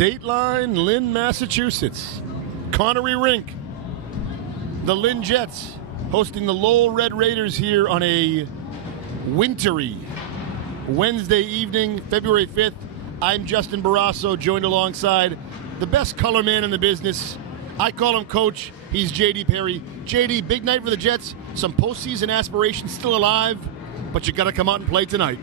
Dateline, Lynn, Massachusetts. Connery Rink. The Lynn Jets hosting the Lowell Red Raiders here on a wintry Wednesday evening, February 5th. I'm Justin Barrasso, joined alongside the best color man in the business. I call him Coach. He's J.D. Perry. J.D., big night for the Jets. Some postseason aspirations still alive, but you got to come out and play tonight.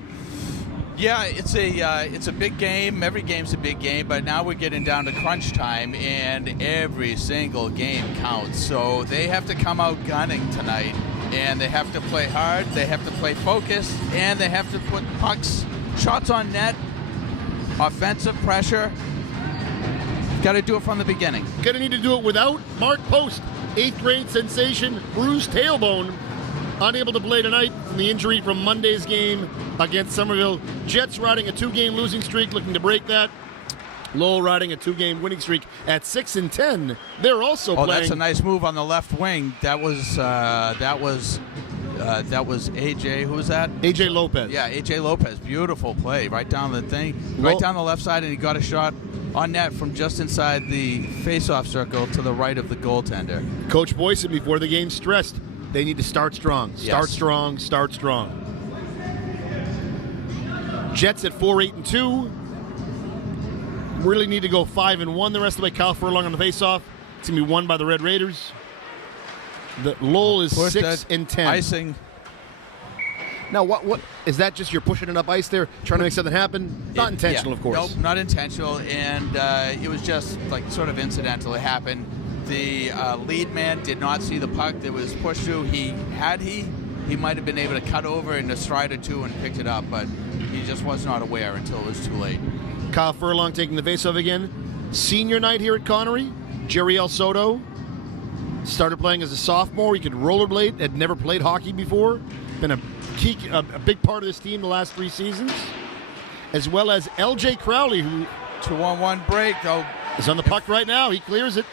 Yeah, it's a big game. Every game's a big game, but now we're getting down to crunch time, and every single game counts. So they have to come out gunning tonight, and they have to play hard, they have to play focused, and they have to put pucks, shots on net, offensive pressure. Got to do it from the beginning. Going to need to do it without Mark Post, 8th grade sensation, bruised tailbone. Unable to play tonight from the injury from Monday's game against Somerville. Jets riding a 2-game losing streak, looking to break that. Lowell riding a 2-game winning streak at 6-10. They're also playing. Oh, that's a nice move on the left wing. That was AJ. Who was that? AJ Lopez. Yeah, AJ Lopez. Beautiful play, right down the thing, right down the left side, and he got a shot on net from just inside the face-off circle to the right of the goaltender. Coach Boyson before the game stressed they need to start strong. Start strong, start strong. Jets at 4-8-2. Really need to go 5-1 the rest of the way. Kyle Furlong on the face-off. It's going to be won by the Red Raiders. The Lowell is 6-10. Icing. Now, what is that? Just you're pushing it up ice there, trying to make something happen? Not intentional, of course. Nope, not intentional, and it was just like sort of incidental. It happened. The lead man did not see the puck that was pushed through. He might have been able to cut over in a stride or two and picked it up, but he just was not aware until it was too late. Kyle Furlong taking the face-off again. Senior night here at Connery. Jerry El Soto started playing as a sophomore. He could rollerblade, had never played hockey before. Been a big part of this team the last 3 seasons. As well as LJ Crowley, who 2-on-1 break. is on the puck right now. He clears it.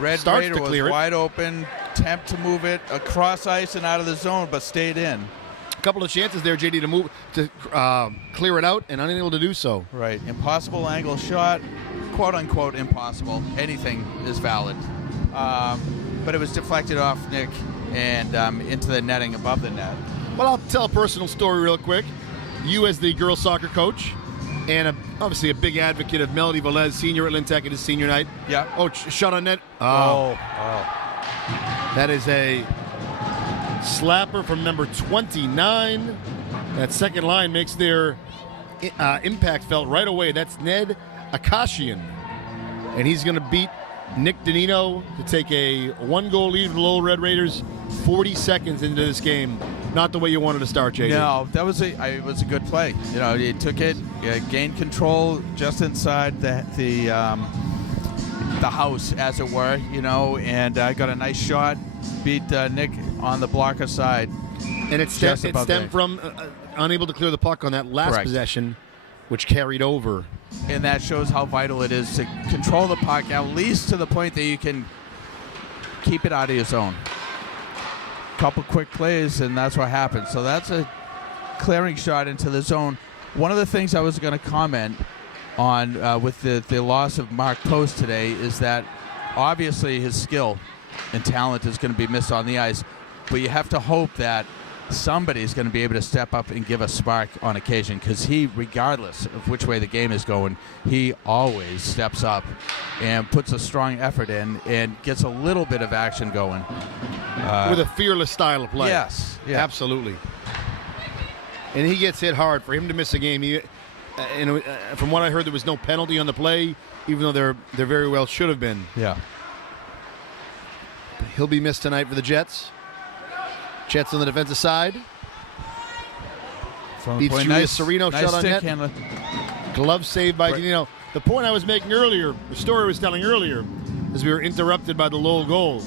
Red Raider was wide open, attempt to move it across ice and out of the zone, but stayed in. A couple of chances there, JD, to move to clear it out, and unable to do so. Right, impossible angle shot, quote unquote impossible. Anything is valid, but it was deflected off Nick and into the netting above the net. Well, I'll tell a personal story real quick. You, as the girls soccer coach, and obviously a big advocate of Melody Velez, senior at Lynn Tech at his senior night. Yeah. Oh, shot on net. Oh. That is a slapper from number 29. That second line makes their impact felt right away. That's Ned Akashian. And he's going to beat Nick Danino to take a 1-goal lead for the Lowell Red Raiders 40 seconds into this game. Not the way you wanted to start, JD. No, that was it was a good play. You know, he took it, gained control just inside the house, as it were. You know, and got a nice shot, beat Nick on the blocker side. And it stemmed from unable to clear the puck on that last possession, which carried over. And that shows how vital it is to control the puck, at least to the point that you can keep it out of your zone. Couple quick plays, and that's what happened. So that's a clearing shot into the zone. One of the things I was going to comment on with the loss of Mark Post today is that obviously his skill and talent is going to be missed on the ice, but you have to hope that somebody's going to be able to step up and give a spark on occasion, because he, regardless of which way the game is going, he always steps up and puts a strong effort in and gets a little bit of action going. With a fearless style of play. Yes. Yeah. Absolutely. And he gets hit hard. For him to miss a game, from what I heard, there was no penalty on the play, even though there very well should have been. Yeah. He'll be missed tonight for the Jets. Jets on the defensive side. Beats Julius Serino, shot on net. Handler. Glove saved by Danino. The point I was making earlier, the story I was telling earlier, is we were interrupted by the Lowell goal.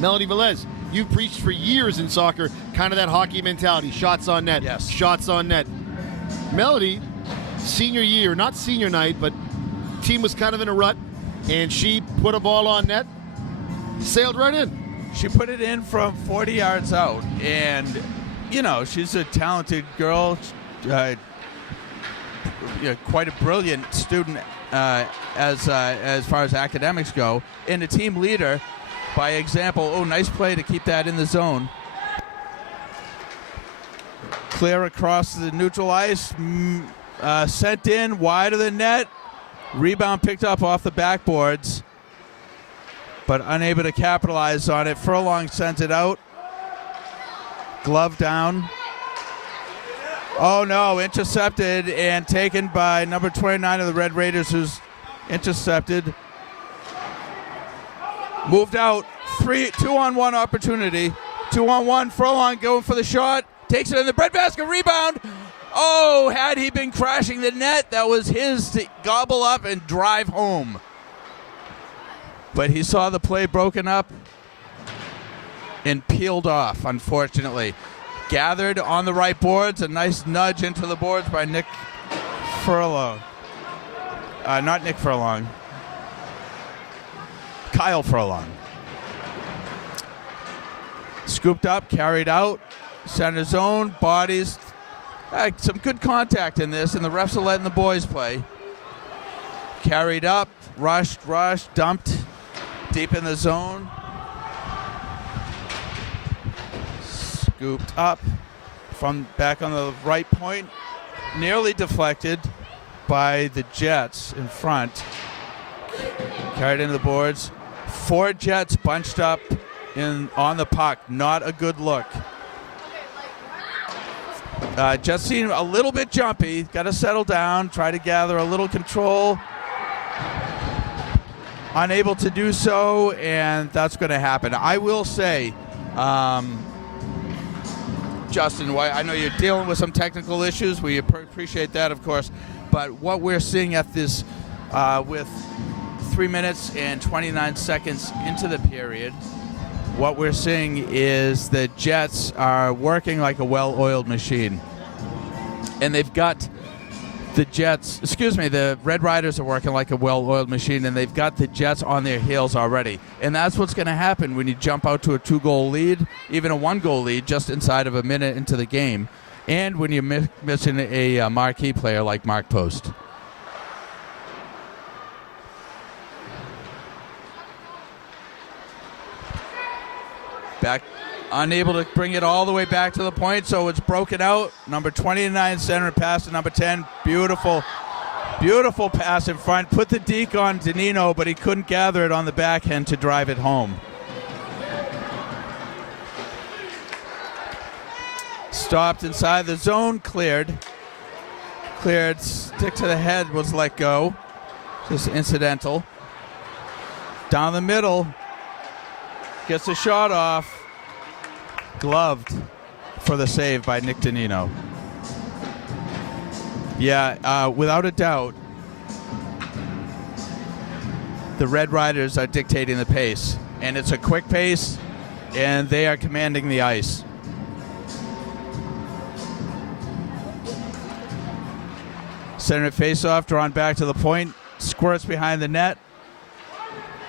Melody Velez, you've preached for years in soccer, kind of that hockey mentality. Shots on net. Yes. Shots on net. Melody, senior year, not senior night, but team was kind of in a rut, and she put a ball on net, sailed right in. She put it in from 40 yards out, and, you know, she's a talented girl. quite a brilliant student as far as academics go, and a team leader by example. Oh, nice play to keep that in the zone. Clear across the neutral ice, sent in wide of the net. Rebound picked up off the backboards, but unable to capitalize on it. Furlong sends it out. Glove down. Oh no, intercepted and taken by number 29 of the Red Raiders, who's intercepted. Moved out. 2-on-1 opportunity. 2-on-1. Furlong going for the shot. Takes it in the breadbasket. Rebound. Oh, had he been crashing the net, that was his to gobble up and drive home. But he saw the play broken up and peeled off, unfortunately. Gathered on the right boards. A nice nudge into the boards by Nick Furlong. Not Nick Furlong. Kyle Furlong. Scooped up, carried out. Center zone, bodies. Some good contact in this, and the refs are letting the boys play. Carried up, rushed, dumped deep in the zone. Scooped up from back on the right point. Nearly deflected by the Jets in front. Carried into the boards. 4 Jets bunched up on the puck. Not a good look. Just seemed a little bit jumpy. Got to settle down, try to gather a little control. Unable to do so, and that's going to happen. I will say, Justin, I know you're dealing with some technical issues. We appreciate that, of course. But what we're seeing at this, with 3 minutes and 29 seconds into the period, what we're seeing is the Jets are working like a well-oiled machine. And they've got the Red Riders are working like a well-oiled machine, and they've got the Jets on their heels already. And that's what's going to happen when you jump out to a 2-goal lead, even a 1-goal lead, just inside of a minute into the game, and when you're missing a marquee player like Mark Post. Back, unable to bring it all the way back to the point, so it's broken out. Number 29 center pass to number 10. Beautiful pass in front. Put the deke on Danino, but he couldn't gather it on the backhand to drive it home. Stopped inside the zone, cleared. Stick to the head was let go. Just incidental. Down the middle. Gets the shot off. Gloved for the save by Nick Danino. Yeah, without a doubt, the Red Riders are dictating the pace. And it's a quick pace, and they are commanding the ice. Center face-off, drawn back to the point. Squirts behind the net.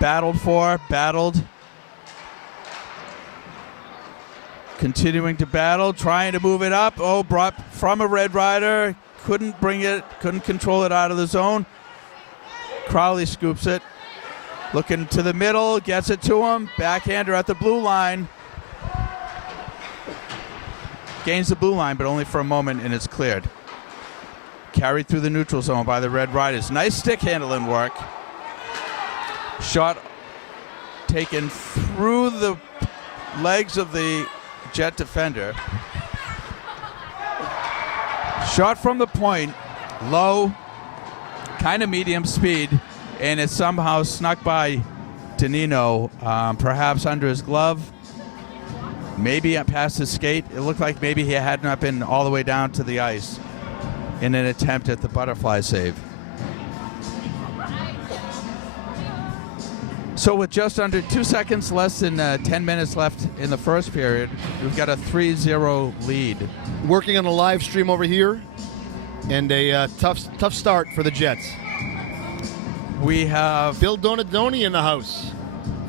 Battled. Continuing to battle, trying to move it up. Oh, brought from a Red Rider. Couldn't control it out of the zone. Crowley scoops it. Looking to the middle, gets it to him. Backhander at the blue line. Gains the blue line, but only for a moment, and it's cleared. Carried through the neutral zone by the Red Riders. Nice stick handling work. Shot taken through the legs of the Jet defender. Shot from the point, low, kind of medium speed, and it somehow snuck by Danino, perhaps under his glove, maybe past his skate. It looked like maybe he had not been all the way down to the ice in an attempt at the butterfly save. So with just under 2 seconds, less than 10 minutes left in the first period, we've got a 3-0 lead. Working on a live stream over here, and a tough start for the Jets. We have Bill Donadoni in the house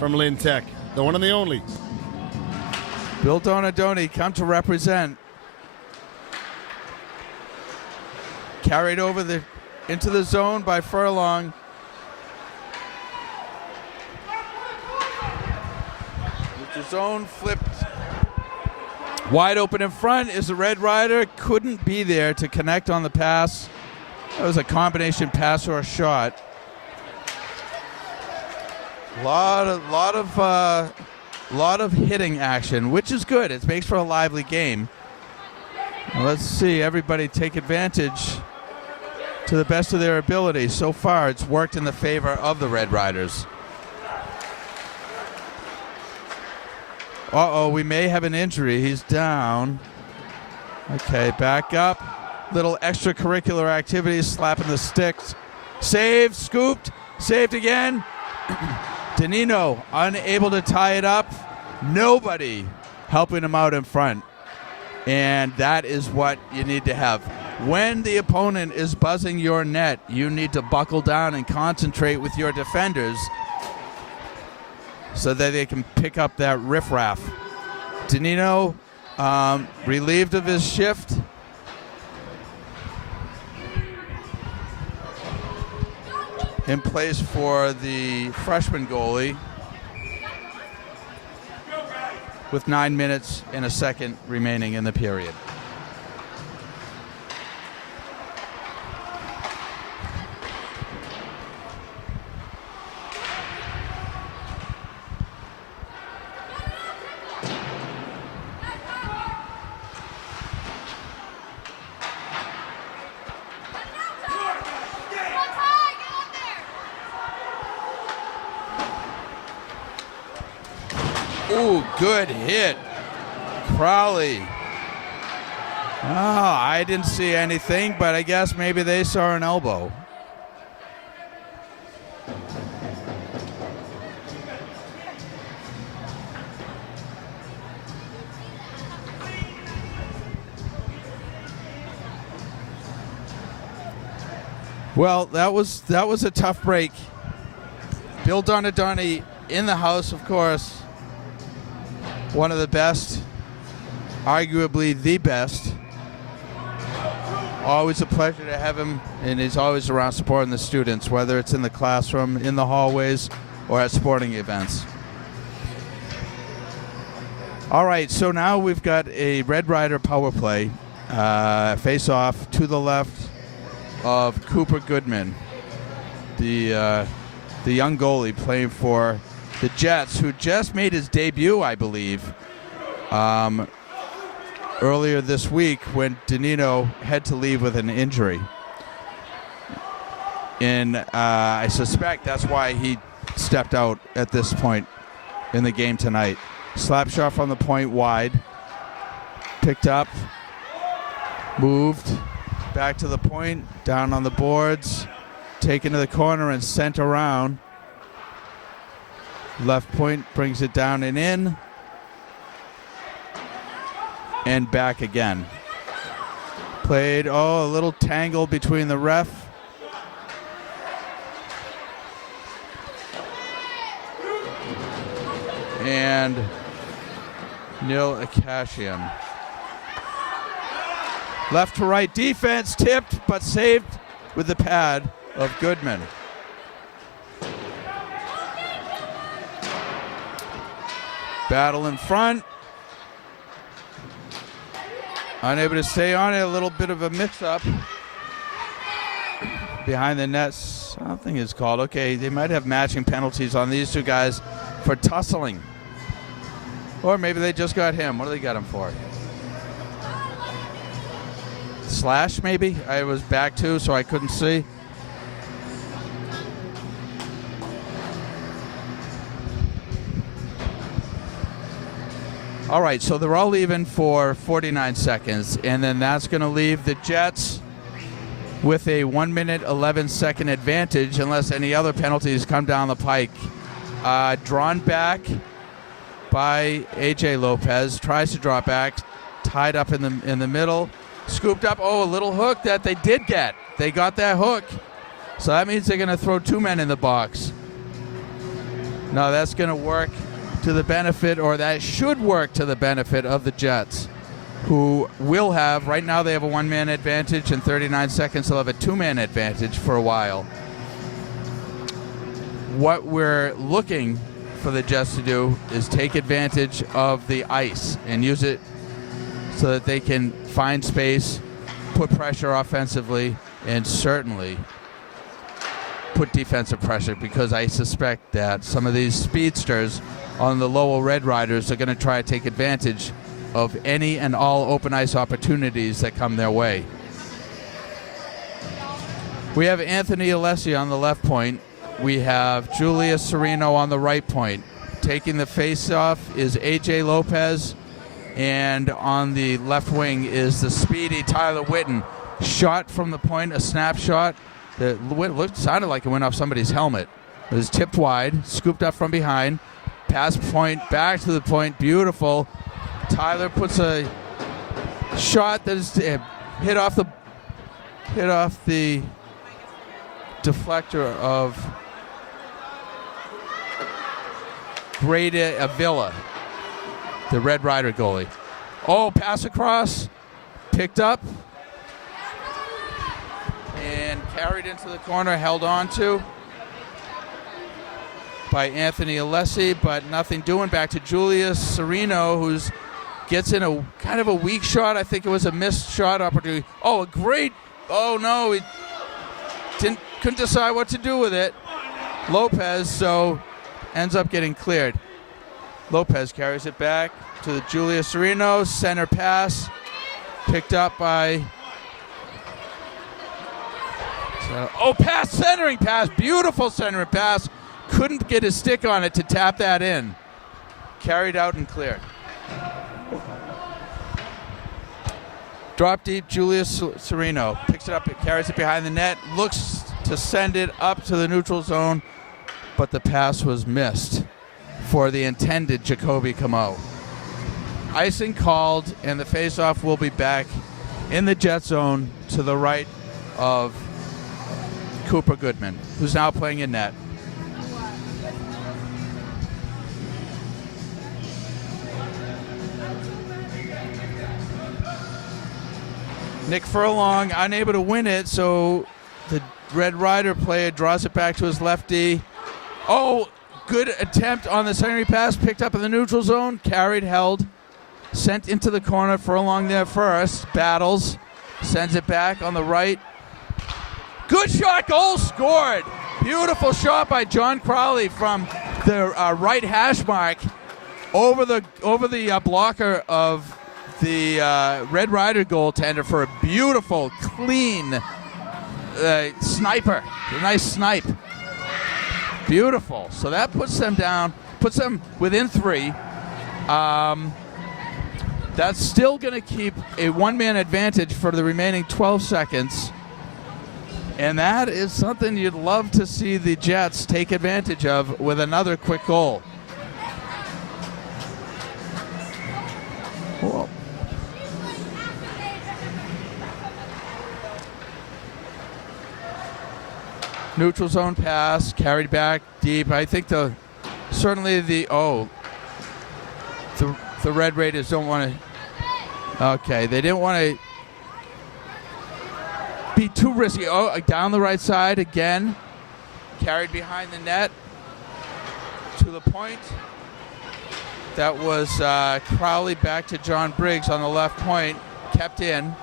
from Lynn Tech, the one and the only. Bill Donadoni come to represent. Carried over into the zone by Furlong. The zone flipped wide open in front is the Red Rider. Couldn't be there to connect on the pass. That was a combination pass or a shot. Lot of hitting action, which is good. It makes for a lively game. Let's see everybody take advantage to the best of their ability. So far, it's worked in the favor of the Red Riders. Uh-oh, we may have an injury. He's down. Okay, back up. Little extracurricular activities, slapping the sticks. Saved, scooped, saved again. Danino unable to tie it up. Nobody helping him out in front. And that is what you need to have. When the opponent is buzzing your net, you need to buckle down and concentrate with your defenders so that they can pick up that riffraff. Danino relieved of his shift. In place for the freshman goalie with 9 minutes and a second remaining in the period. Ooh, good hit. Crowley. Oh, I didn't see anything, but I guess maybe they saw an elbow. Well, that was a tough break. Bill Donadoni in the house, of course. One of the best, arguably the best. Always a pleasure to have him, and he's always around supporting the students, whether it's in the classroom, in the hallways, or at sporting events. All right, so now we've got a Red Rider power play face-off to the left of Cooper Goodman, the young goalie playing for the Jets, who just made his debut, I believe, earlier this week when Danino had to leave with an injury. And I suspect that's why he stepped out at this point in the game tonight. Slap shot from the point wide. Picked up. Moved. Back to the point. Down on the boards. Taken to the corner and sent around. Left point brings it down and in. And back again. Played, a little tangle between the ref. And Neil Akashian. Left to right defense, tipped, but saved with the pad of Goodman. Battle in front. Unable to stay on it. A little bit of a mix-up. Behind the net, something is called. Okay, they might have matching penalties on these two guys for tussling. Or maybe they just got him. What do they got him for? Slash, maybe? I was back too, so I couldn't see. All right, so they're all even for 49 seconds, and then that's going to leave the Jets with a 1 minute, 11 second advantage unless any other penalties come down the pike. Drawn back by A.J. Lopez, tries to draw back, tied up in the middle, scooped up. Oh, a little hook that they did get. They got that hook. So that means they're going to throw two men in the box. No, that's going to work to the benefit, or that should work to the benefit of the Jets. who will have, right now they have a one-man advantage, in 39 seconds they'll have a two-man advantage for a while. What we're looking for the Jets to do is take advantage of the ice and use it so that they can find space, put pressure offensively, and certainly put defensive pressure, because I suspect that some of these speedsters on the Lowell Red Riders are going to try to take advantage of any and all open ice opportunities that come their way. We have Anthony Alessi on the left point. We have Julius Serino on the right point. Taking the face-off is A.J. Lopez, and on the left wing is the speedy Tyler Witten. Shot from the point, a snapshot that sounded like it went off somebody's helmet. It was tipped wide, scooped up from behind, pass point, back to the point, beautiful. Tyler puts a shot that is hit off the deflector of Brady Avila, the Red Rider goalie. Oh, pass across, picked up, and carried into the corner, held on to by Anthony Alessi, but nothing doing. Back to Julius Serino, who's gets in a kind of a weak shot. I think it was a missed shot opportunity. Oh, a great, oh no, he couldn't decide what to do with it. Lopez, so ends up getting cleared. Lopez carries it back to the Julius Serino, center pass, picked up by, pass, centering pass, beautiful centering pass. Couldn't get his stick on it to tap that in. Carried out and cleared. Drop deep, Julius Serino picks it up, carries it behind the net, looks to send it up to the neutral zone, but the pass was missed for the intended Jacoby Camo. Icing called, and the faceoff will be back in the Jet zone to the right of Cooper Goodman, who's now playing in net. Nick Furlong unable to win it, so the Red Rider player draws it back to his lefty. Oh, good attempt on the centering pass, picked up in the neutral zone, carried, held, sent into the corner. Furlong there first, battles, sends it back on the right. Good shot, goal scored. Beautiful shot by John Crowley from the right hash mark over the blocker of the Red Rider goaltender for a beautiful, clean sniper. A nice snipe. Beautiful. So that puts them down, puts them within 3. That's still going to keep a one-man advantage for the remaining 12 seconds. And that is something you'd love to see the Jets take advantage of with another quick goal. Whoa. Neutral zone pass, carried back deep. I think the Red Raiders don't want to. Okay, they didn't want to be too risky. Oh, down the right side again. Carried behind the net to the point. That was Crowley back to John Briggs on the left point. Kept in.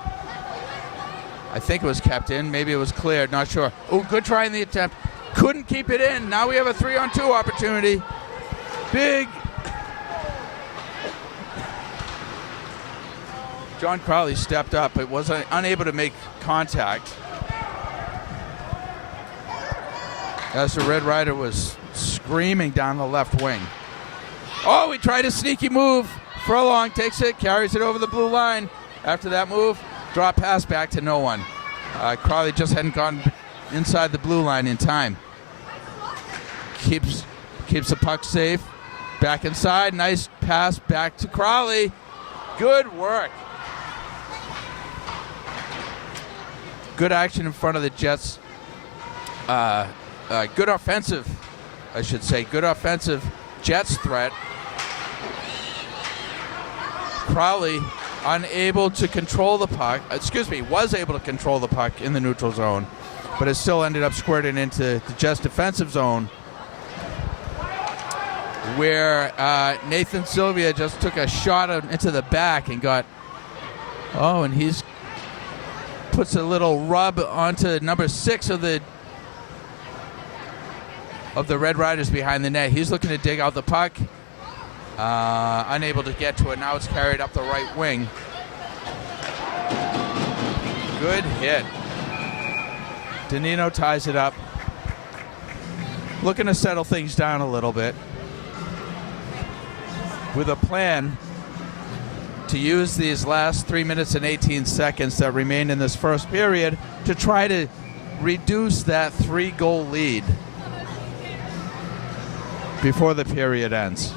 I think it was kept in. Maybe it was cleared. Not sure. Oh, good try in the attempt. Couldn't keep it in. Now we have a 3-on-2 opportunity. Big. John Crowley stepped up, but was unable to make contact as the Red Rider was screaming down the left wing. Oh, he tried a sneaky move. Furlong takes it, carries it over the blue line. After that move, drop pass back to no one. Crowley just hadn't gone inside the blue line in time. Keeps the puck safe. Back inside, nice pass back to Crowley. Good work. Good action in front of the Jets. Good offensive, I should say. Good offensive Jets threat. Crowley unable to control the puck. Was able to control the puck in the neutral zone, but it still ended up squirting into the Jets' defensive zone, where Nathan Sylvia just took a shot into the back and got. Oh, and he's puts a little rub onto number 6 of the Red Riders behind the net. He's looking to dig out the puck. Unable to get to it. Now it's carried up the right wing. Good hit. Danino ties it up. Looking to settle things down a little bit, with a plan to use these last 3 minutes and 18 seconds that remain in this first period to try to reduce that 3-goal lead before the period ends.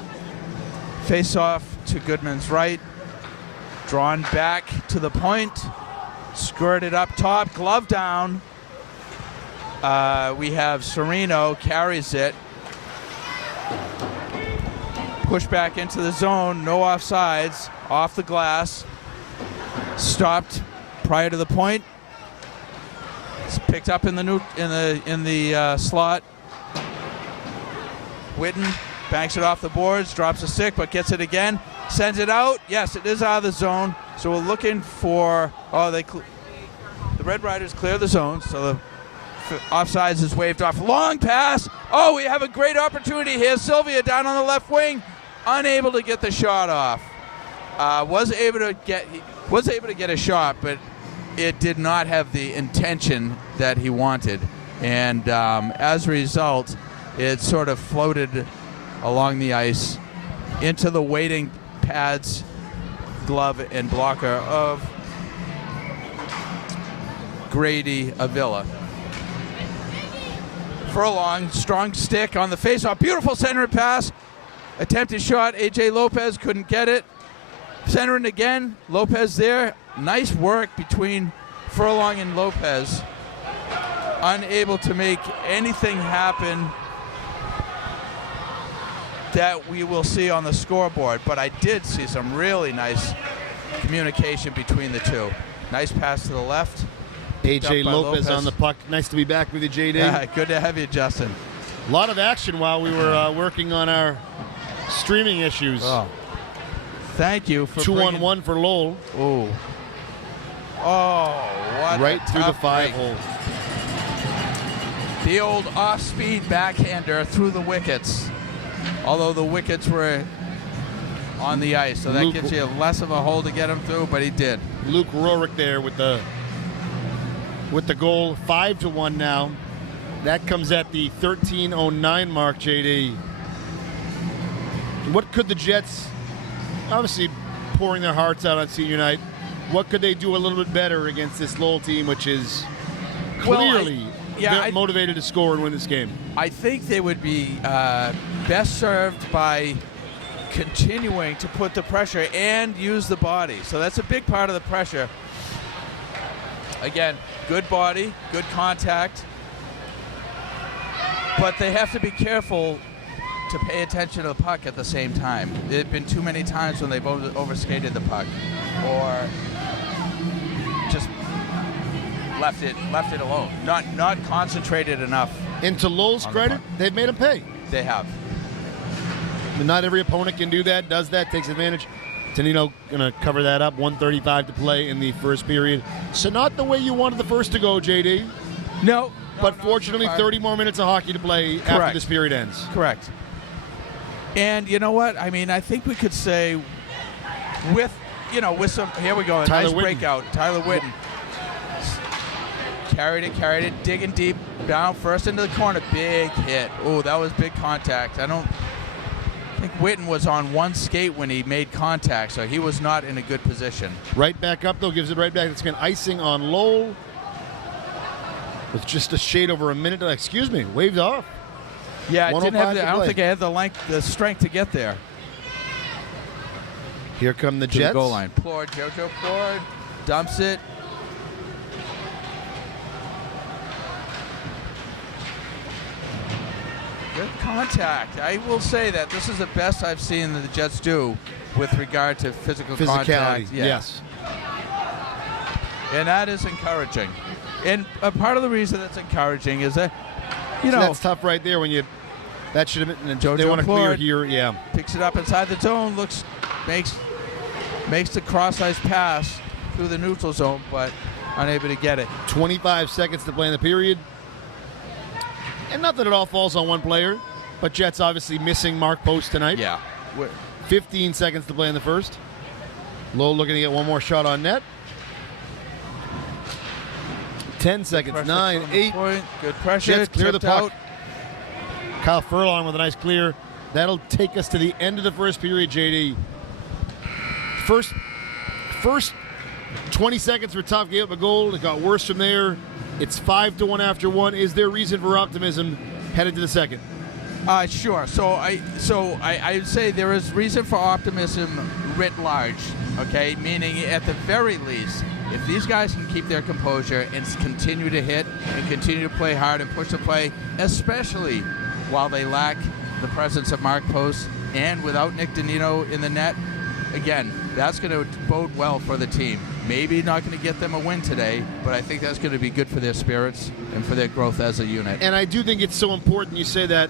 Face off to Goodman's right, drawn back to the point, skirted up top, glove down. We have Sereno carries it. Push back into the zone, no offsides, off the glass. Stopped prior to the point. It's picked up in the slot. Whitten banks it off the boards, drops a stick, but gets it again. Sends it out. Yes, it is out of the zone. So we're looking for. The Red Riders clear the zone, so the offsides is waved off. Long pass. Oh, we have a great opportunity here. Sylvia down on the left wing, unable to get the shot off. Was able to get a shot, but it did not have the intention that he wanted, and as a result, it sort of floated along the ice into the waiting pads, glove, and blocker of Grady Avila. Furlong, strong stick on the faceoff. Beautiful center pass. Attempted shot. A.J. Lopez couldn't get it. Centering again. Lopez there. Nice work between Furlong and Lopez. Unable to make anything happen that we will see on the scoreboard, but I did see some really nice communication between the two. Nice pass to the left. A.J. Lopez on the puck. Nice to be back with you, J.D. Yeah, good to have you, Justin. A lot of action while we were working on our streaming issues. Oh. Thank you for 2-on-1 for Lowell. Oh, what right through the 5-hole. The old off-speed backhander through the wickets. Although the wickets were on the ice, so that gives you less of a hole to get him through, but he did. Luke Rorick there with the goal. 5-1 now. That comes at the 13:09 mark, JD. What could the Jets, obviously pouring their hearts out on senior night, what could they do a little bit better against this Lowell team, which is clearly motivated to score and win this game? I think they would be best served by continuing to put the pressure and use the body. So that's a big part of the pressure. Again, good body, good contact, but they have to be careful to pay attention to the puck at the same time. There have been too many times when they've overskated the puck or just left it alone. Not concentrated enough. And to Lowell's credit, they've made them pay. They have. But not every opponent can do that, does that, takes advantage. Tonino going to cover that up. 1:35 to play in the first period. So not the way you wanted the first to go, JD. No. But fortunately, 30 more minutes of hockey to play after this period ends. Correct. And you know what? I mean, I think we could say with some, here we go, a nice breakout. Tyler Whitten. Carried it, digging deep, down first into the corner. Big hit. Oh, that was big contact. I think Whitten was on one skate when he made contact, so he was not in a good position. Right back up, though, gives it right back. It's been icing on Lowell. With just a shade over a minute. Waved off. Yeah, I don't think I had the strength to get there. Here come the Jets. The goal line. Jojo Plord dumps it. Good contact. I will say that this is the best I've seen the Jets do with regard to physical contact. Yes. And that is encouraging. And a part of the reason that's encouraging is that, that's tough right there when that should have been, they want to clear here, yeah. Picks it up inside the zone, makes the cross-ice pass through the neutral zone, but unable to get it. 25 seconds to play in the period. And not that it all falls on one player, but Jets obviously missing Mark Post tonight. Yeah. 15 seconds to play in the first. Lowell looking to get one more shot on net. 10 seconds, 9, 8. Point. Good pressure. Jets clear the puck. Out. Kyle Furlong with a nice clear. That'll take us to the end of the first period, JD. First 20 seconds were tough. Gave up a goal. It got worse from there. It's 5-1 after one. Is there reason for optimism headed to the second? Sure. So I would say there is reason for optimism writ large. Okay, meaning at the very least, if these guys can keep their composure and continue to hit and continue to play hard and push the play, especially while they lack the presence of Mark Post and without Nick Donino in the net, again, that's going to bode well for the team. Maybe not going to get them a win today, but I think that's going to be good for their spirits and for their growth as a unit. And I do think it's so important you say that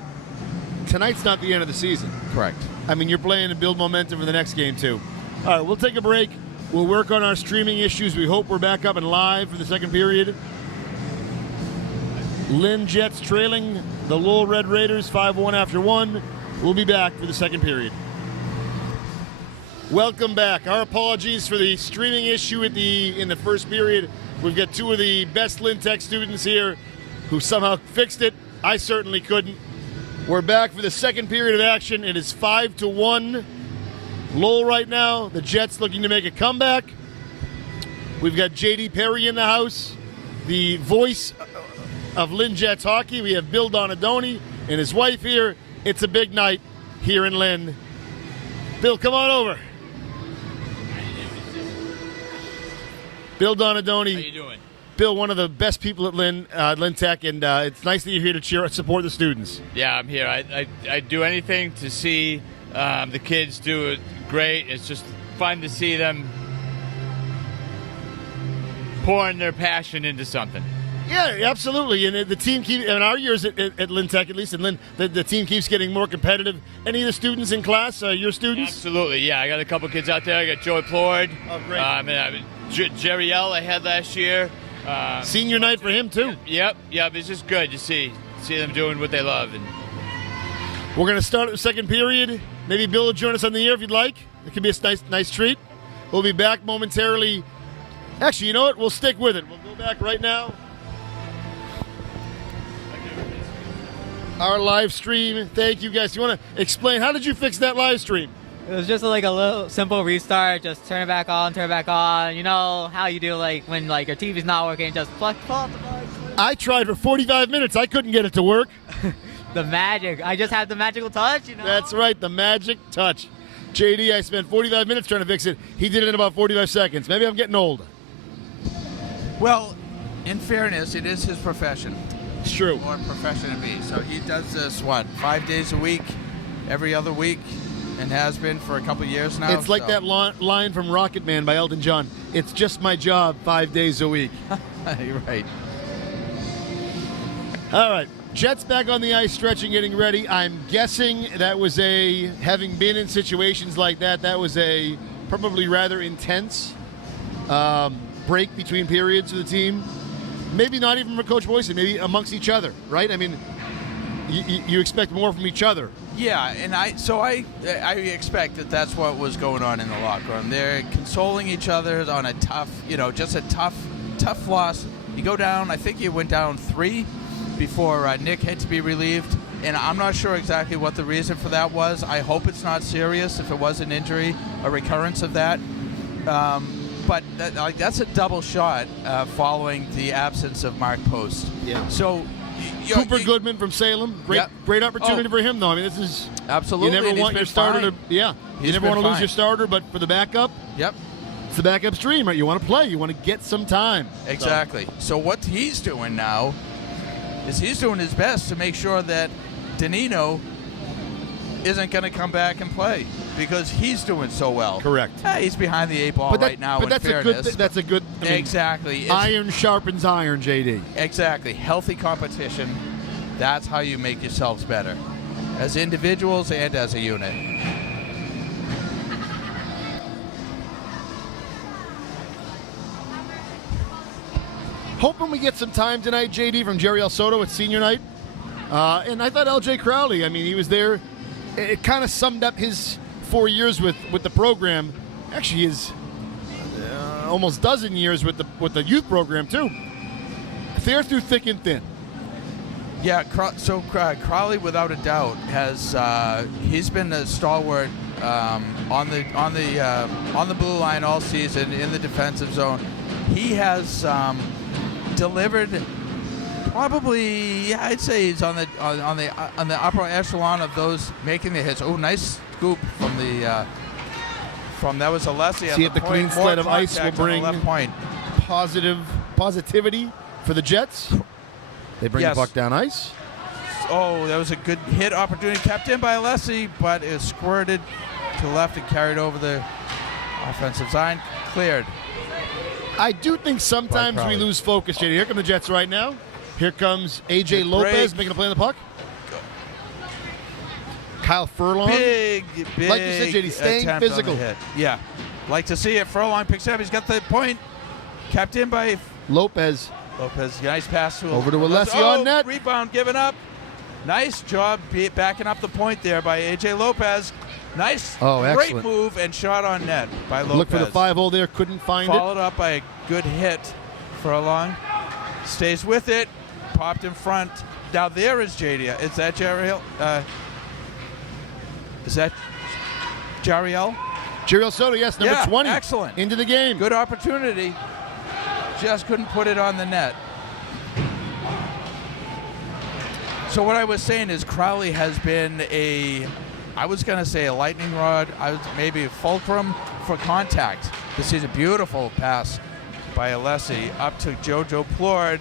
tonight's not the end of the season. Correct. I mean, you're playing to build momentum for the next game, too. All right, we'll take a break. We'll work on our streaming issues. We hope we're back up and live for the second period. Lynn Jets trailing the Lowell Red Raiders 5-1 after one. We'll be back for the second period. Welcome back. Our apologies for the streaming issue in the first period. We've got two of the best Lynn Tech students here who somehow fixed it. I certainly couldn't. We're back for the second period of action. It is 5-1. Lowell right now. The Jets looking to make a comeback. We've got J.D. Perry in the house, the voice of Lynn Jets hockey. We have Bill Donadoni and his wife here. It's a big night here in Lynn. Bill, come on over. Bill Donadoni. How you doing? Bill, one of the best people at Lynn Tech, and it's nice that you're here to support the students. Yeah, I'm here. I do anything to see the kids do it great. It's just fun to see them pouring their passion into something. Yeah, absolutely. And the team in our years at Lynn Tech, at least in Lynn, the team keeps getting more competitive. Any of the students in class, your students? Absolutely, yeah. I got a couple kids out there. I got Joey Plord. Oh, great. Jerry L. I had last year. Senior night for him, too. Yep. It's just good to see them doing what they love. And we're going to start at the second period. Maybe Bill will join us on the air if you'd like. It could be a nice treat. We'll be back momentarily. Actually, you know what? We'll stick with it. We'll go back right now. Our live stream. Thank you, guys. You want to explain, how did you fix that live stream? It was just like a little simple restart. Just turn it back on, turn it back on. You know how you do when your TV's not working, just pull out the plug. I tried for 45 minutes. I couldn't get it to work. The magic. I just had the magical touch, That's right, the magic touch. JD, I spent 45 minutes trying to fix it. He did it in about 45 seconds. Maybe I'm getting old. Well, in fairness, it is his profession. It's true. Or profession to be. So he does this, 5 days a week, every other week, and has been for a couple of years now. It's like that line from Rocket Man by Elton John. It's just my job 5 days a week. You're right. All right. Jets back on the ice, stretching, getting ready. I'm guessing that was having been in situations like that, that was a probably rather intense break between periods for the team. Maybe not even from Coach Boyson, maybe amongst each other, right? I mean, you expect more from each other. Yeah, and I expect that's what was going on in the locker room. They're consoling each other on a tough, just a tough loss. You go down, I think you went down 3 before Nick had to be relieved, and I'm not sure exactly what the reason for that was. I hope it's not serious if it was an injury, a recurrence of that. But that's a double shot following the absence of Mark Post. Yeah. So Cooper Goodman from Salem, great opportunity for him though. I mean, this is absolutely. You never want your starter fine. You never want to lose your starter, but for the backup, yep, it's the backup's dream, right? You want to play, you want to get some time. Exactly. So what he's doing now is he's doing his best to make sure that Danino isn't going to come back and play because he's doing so well. Correct. Yeah, he's behind the 8 ball right now. But that's fairness. that's a good. I mean, exactly. It's- iron sharpens iron, JD. Exactly. Healthy competition. That's how you make yourselves better, as individuals and as a unit. Hoping we get some time tonight, JD, from Jerry El Soto at senior night. And I thought LJ Crowley, I mean, he was there. It kind of summed up his 4 years with the program. Actually, his almost dozen years with the youth program, too. There through thick and thin. Yeah, Crowley, without a doubt, has he's been a stalwart on the blue line all season in the defensive zone. He has delivered probably, yeah, I'd say he's on the upper echelon of those making the hits. Oh, nice scoop from that was Alessi. See if the clean slate of ice will bring left point. Positivity for the Jets. They bring the puck down ice. Oh, that was a good hit opportunity kept in by Alessi, but it squirted to the left and carried over the offensive zone. Cleared. I do think sometimes we lose focus, JD. Here come the Jets right now. Here comes A.J. Lopez making a play on the puck. Kyle Furlong. Big, like you said, JD, staying physical. Yeah. Like to see it. Furlong picks it up. He's got the point. Kept in by Lopez. Nice pass to over to Alessi on net. Rebound given up. Nice job backing up the point there by A.J. Lopez. Nice, great move and shot on net by Lopez. Look for the 5-hole there, couldn't find it. Followed up by a good hit. Furlong stays with it, popped in front. Now there is JD. Is that Jariel? Is that Jariel? Jariel Soto, yes, number 20. Excellent. Into the game. Good opportunity. Just couldn't put it on the net. So what I was saying is Crowley has been I was going to say a lightning rod, maybe a fulcrum for contact. This is a beautiful pass by Alessi up to Jojo Plord.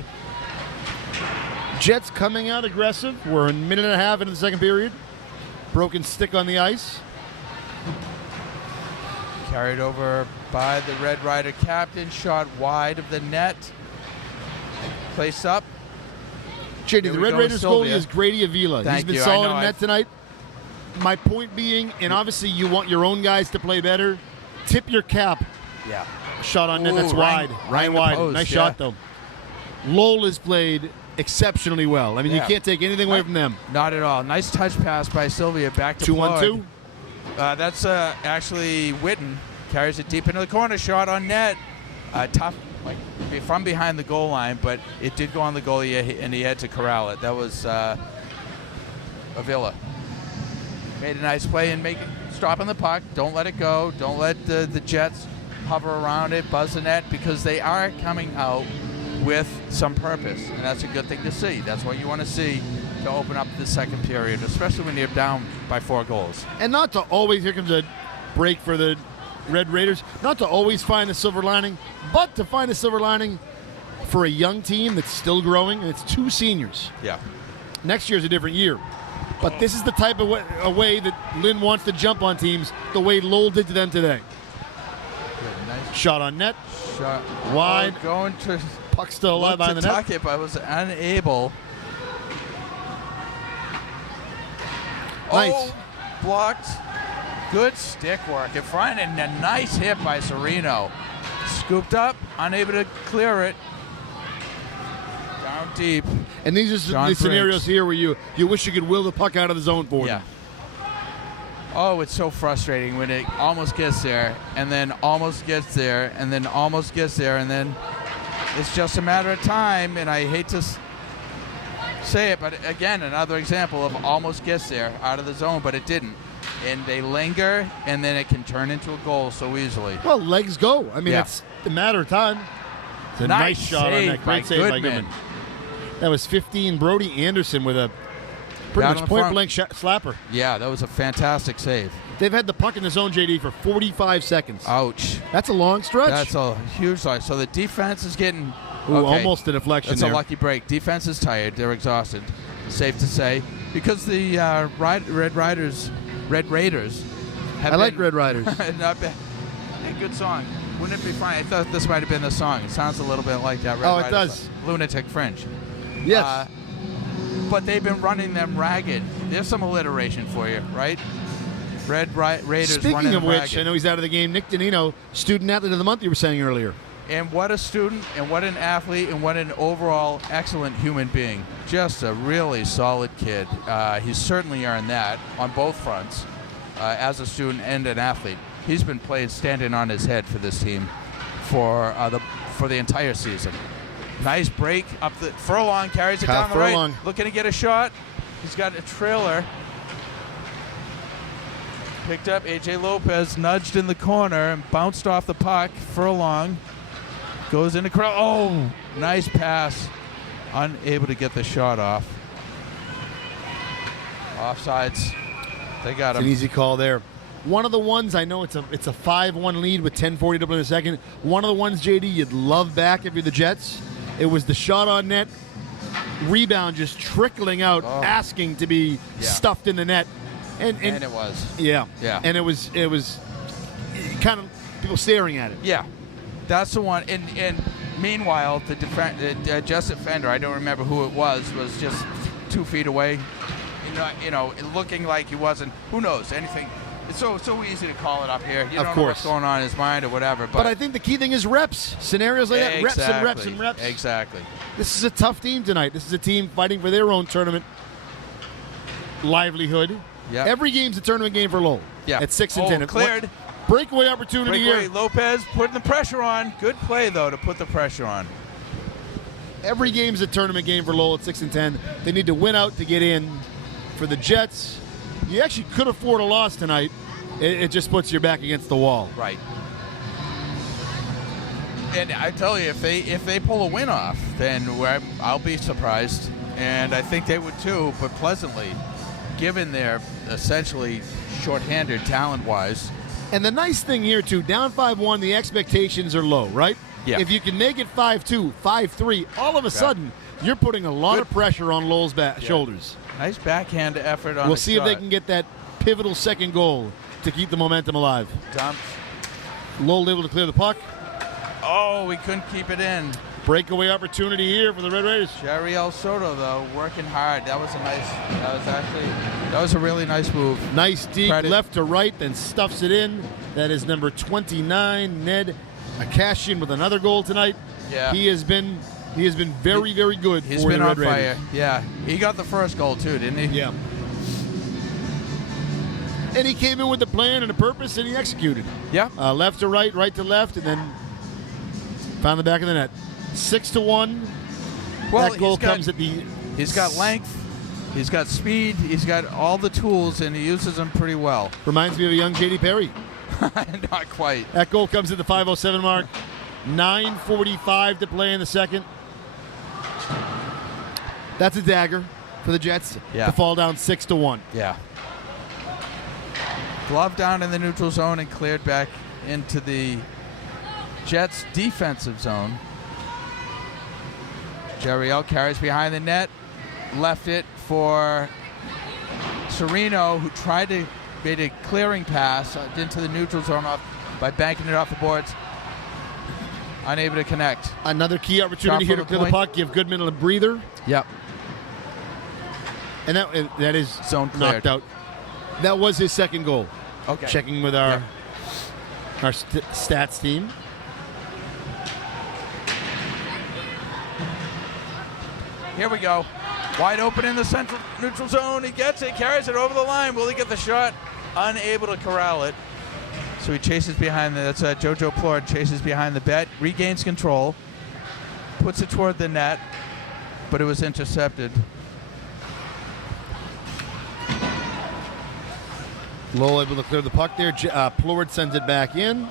Jets coming out aggressive. We're a minute and a half into the second period. Broken stick on the ice. Carried over by the Red Rider captain. Shot wide of the net. Placed up. JD, the Red Raiders goalie is Grady Avila. He's been solid in net tonight. My point being, and obviously you want your own guys to play better, tip your cap. Yeah. Shot on net, that's wide. Right wide. Post, nice shot, though. Lowell has played exceptionally well. I mean, you can't take anything away from them. Not at all. Nice touch pass by Sylvia back to 2-1-2. That's actually Witten. Carries it deep into the corner. Shot on net. Tough, like from behind the goal line, but it did go on the goalie, and he had to corral it. That was Avila. Made a nice play and stopping the puck. Don't let it go. Don't let the Jets hover around it, buzz the net, because they are coming out with some purpose, and that's a good thing to see. That's what you want to see to open up the second period, especially when you're down by 4 goals. And not to always, here comes a break for the Red Raiders, not to always find the silver lining, but to find the silver lining for a young team that's still growing, and it's 2 seniors. Yeah. Next year's a different year. But this is the type of way that Lynn wants to jump on teams, the way Lowell did to them today. Good, nice shot on net. Shot wide. Going to puck still alive behind the net. Tuck it, but I was unable. Nice. Oh, blocked. Good stick work in front, and a nice hit by Sereno. Scooped up, unable to clear it. Down deep. And these are the scenarios here where you wish you could will the puck out of the zone for them. Oh, it's so frustrating when it almost gets there, and then almost gets there, and then almost gets there, and then it's just a matter of time. And I hate to say it, but again, another example of almost gets there out of the zone, but it didn't. And they linger, and then it can turn into a goal so easily. Well, legs go. I mean, it's a matter of time. It's a nice shot on that. Great save by Goodman. That was 15. Brody Anderson with a pretty much point-blank slapper. Yeah, that was a fantastic save. They've had the puck in the zone, JD, for 45 seconds. Ouch. That's a long stretch. That's a huge stretch. So the defense is getting... Ooh, almost a deflection That's there. a lucky break. Defense is tired. They're exhausted. Safe to say. because the Red Raiders have I like been- Red Riders. not bad. Hey, good song. Wouldn't it be fine? I thought this might have been the song. It sounds a little bit like that. Red Oh, it Riders does. song. Lunatic Fringe. Yes. But they've been running them ragged. There's some alliteration for you, right? Raiders Speaking running of them which, ragged. I know he's out of the game. Nick Donino, Student Athlete of the Month, you were saying earlier. And what a student, and what an athlete, and what an overall excellent human being. Just a really solid kid. He's certainly earned that on both fronts, as a student and an athlete. He's been standing on his head for this team for the entire season. Nice break up the Furlong, carries it Kyle down the Furlong. right, looking to get a shot. He's got a trailer. Picked up AJ Lopez, nudged in the corner and bounced off the puck. Furlong goes into crowd. Oh, nice pass. Unable to get the shot off. Offsides. They got It's an him. easy call there. One of the ones, I know it's a 5-1 lead with 10:40 to play in the second. One of the ones, JD, you'd love back if you're the Jets. It was the shot on net, rebound just trickling out, asking to be stuffed in the net. And And it was. yeah. Yeah. And it was kind of people staring at it. Yeah, that's the one. And meanwhile, the Jets defender, I don't remember who it was just 2 feet away. You know, looking like he wasn't. Who knows? Anything. It's so easy to call it up here. You Of don't know what's course. going on in his mind or whatever. But I think the key thing is reps. Scenarios like that, reps and reps and reps. Exactly. This is a tough team tonight. This is a team fighting for their own tournament livelihood. Yep. Every game's a tournament game for Lowell. Yeah. At 6 and 10. Cleared. Breakaway opportunity Breakaway. here. Lopez putting the pressure on. Good play though to put the pressure on. Every game's a tournament game for Lowell at 6 and 10. They need to win out to get in. For the Jets, you actually could afford a loss tonight. It just puts your back against the wall. Right. And I tell you, if they pull a win off, then I'll be surprised, and I think they would too, but pleasantly, given their essentially shorthanded talent-wise. And the nice thing here, too, down 5-1, the expectations are low, right? Yeah. If you can make it 5-2, 5-3, all of a sudden, you're putting a lot of pressure on Lowell's shoulders. Nice backhand effort on We'll the see shot. if they can get that pivotal second goal to keep the momentum alive. Dump. Lowell able to clear the puck. Oh, we couldn't keep it in. Breakaway opportunity here for the Red Raiders. Jerry El Soto, though, working hard. That was a really nice move. Nice deep Credit. left to right, then stuffs it in. That is number 29, Ned Akashian, with another goal tonight. Yeah. He has been very, very good He's for been the on Red Raiders. fire. Yeah. He got the first goal, too, didn't he? Yeah. And he came in with a plan and a purpose, and he executed. Yeah. Left to right, right to left, and then found the back of the net. 6-1. Well, That goal comes at the. He's got length. He's got speed. He's got all the tools, and he uses them pretty well. Reminds me of a young J.D. Perry. Not quite. That goal comes at the 5:07 mark. 9:45 to play in the second. That's a dagger for the Jets Yeah. to fall down 6-1. Yeah. Glove down in the neutral zone and cleared back into the Jets' defensive zone. Jerriel carries behind the net, left it for Sereno, who tried to made a clearing pass into the neutral zone by banking it off the boards. Unable to connect. Another key opportunity Shot here for to the clear the point. puck, give Goodman a breather, Yep. and that is Zone cleared. knocked out. That was his second goal. Okay. Checking with our stats team. Here we go. Wide open in the central neutral zone. He gets it, carries it over the line. Will he get the shot? Unable to corral it. So he chases behind that's Jojo Plord chases behind the bet, regains control, puts it toward the net, but it was intercepted. Lowell able to clear the puck there. Plord sends it back in.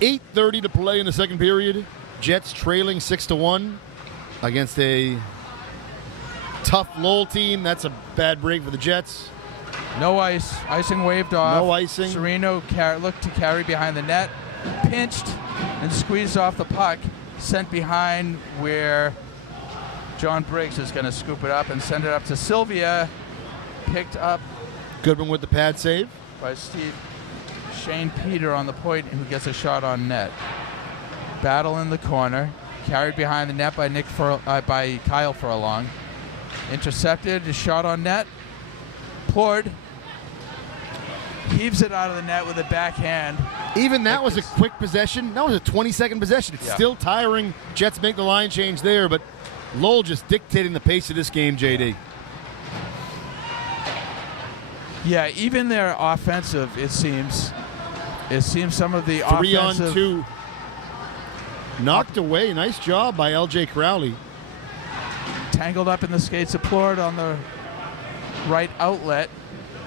8:30 to play in the second period. Jets trailing 6-1 against a tough Lowell team. That's a bad break for the Jets. No ice. Icing waved off. No icing. Sereno looked to carry behind the net, pinched and squeezed off the puck, sent behind where John Briggs is going to scoop it up and send it up to Sylvia. Picked up Goodman with the pad save. by Shane Peter on the point, who gets a shot on net. Battle in the corner. Carried behind the net by by Kyle Furlong. Intercepted. A shot on net. Plourd heaves it out of the net with a backhand. Even that was a quick possession. That was a 20-second possession. It's still tiring. Jets make the line change there, but Lowell just dictating the pace of this game, JD. Yeah, even their offensive, it seems some of the 3 offensive... on 2. Knocked away. Nice job by L.J. Crowley. Tangled up in the skates of Plourd on the right outlet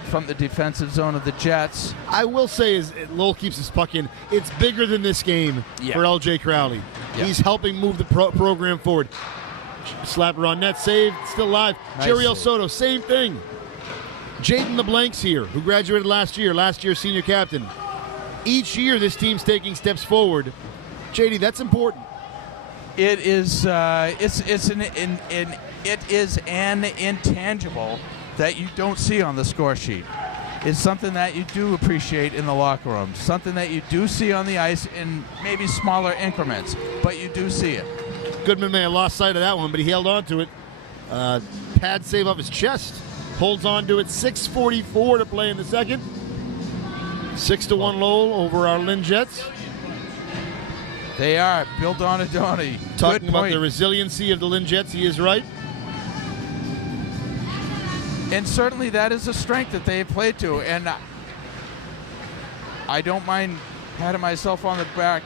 from the defensive zone of the Jets. I will say, as Lowell keeps his puck in, it's bigger than this game for L.J. Crowley. Yeah. He's helping move the program forward. Slapper on net, saved, still alive. Nice Jerry El save. Soto, same thing. Jaden LeBlanc's here, who graduated last year senior captain. Each year, this team's taking steps forward. JD, that's important. It is an intangible that you don't see on the score sheet. It's something that you do appreciate in the locker room, something that you do see on the ice in maybe smaller increments, but you do see it. Goodman may have lost sight of that one, but he held on to it. Pad save off his chest. Holds on to it. 6:44 to play in the second. 6-1 Lowell over our Lynn Jets. They are. Bill Donadoni. Talking Good about point. the resiliency of the Lynn Jets, he is right. And certainly that is a strength that they have played to. And I don't mind patting myself on the back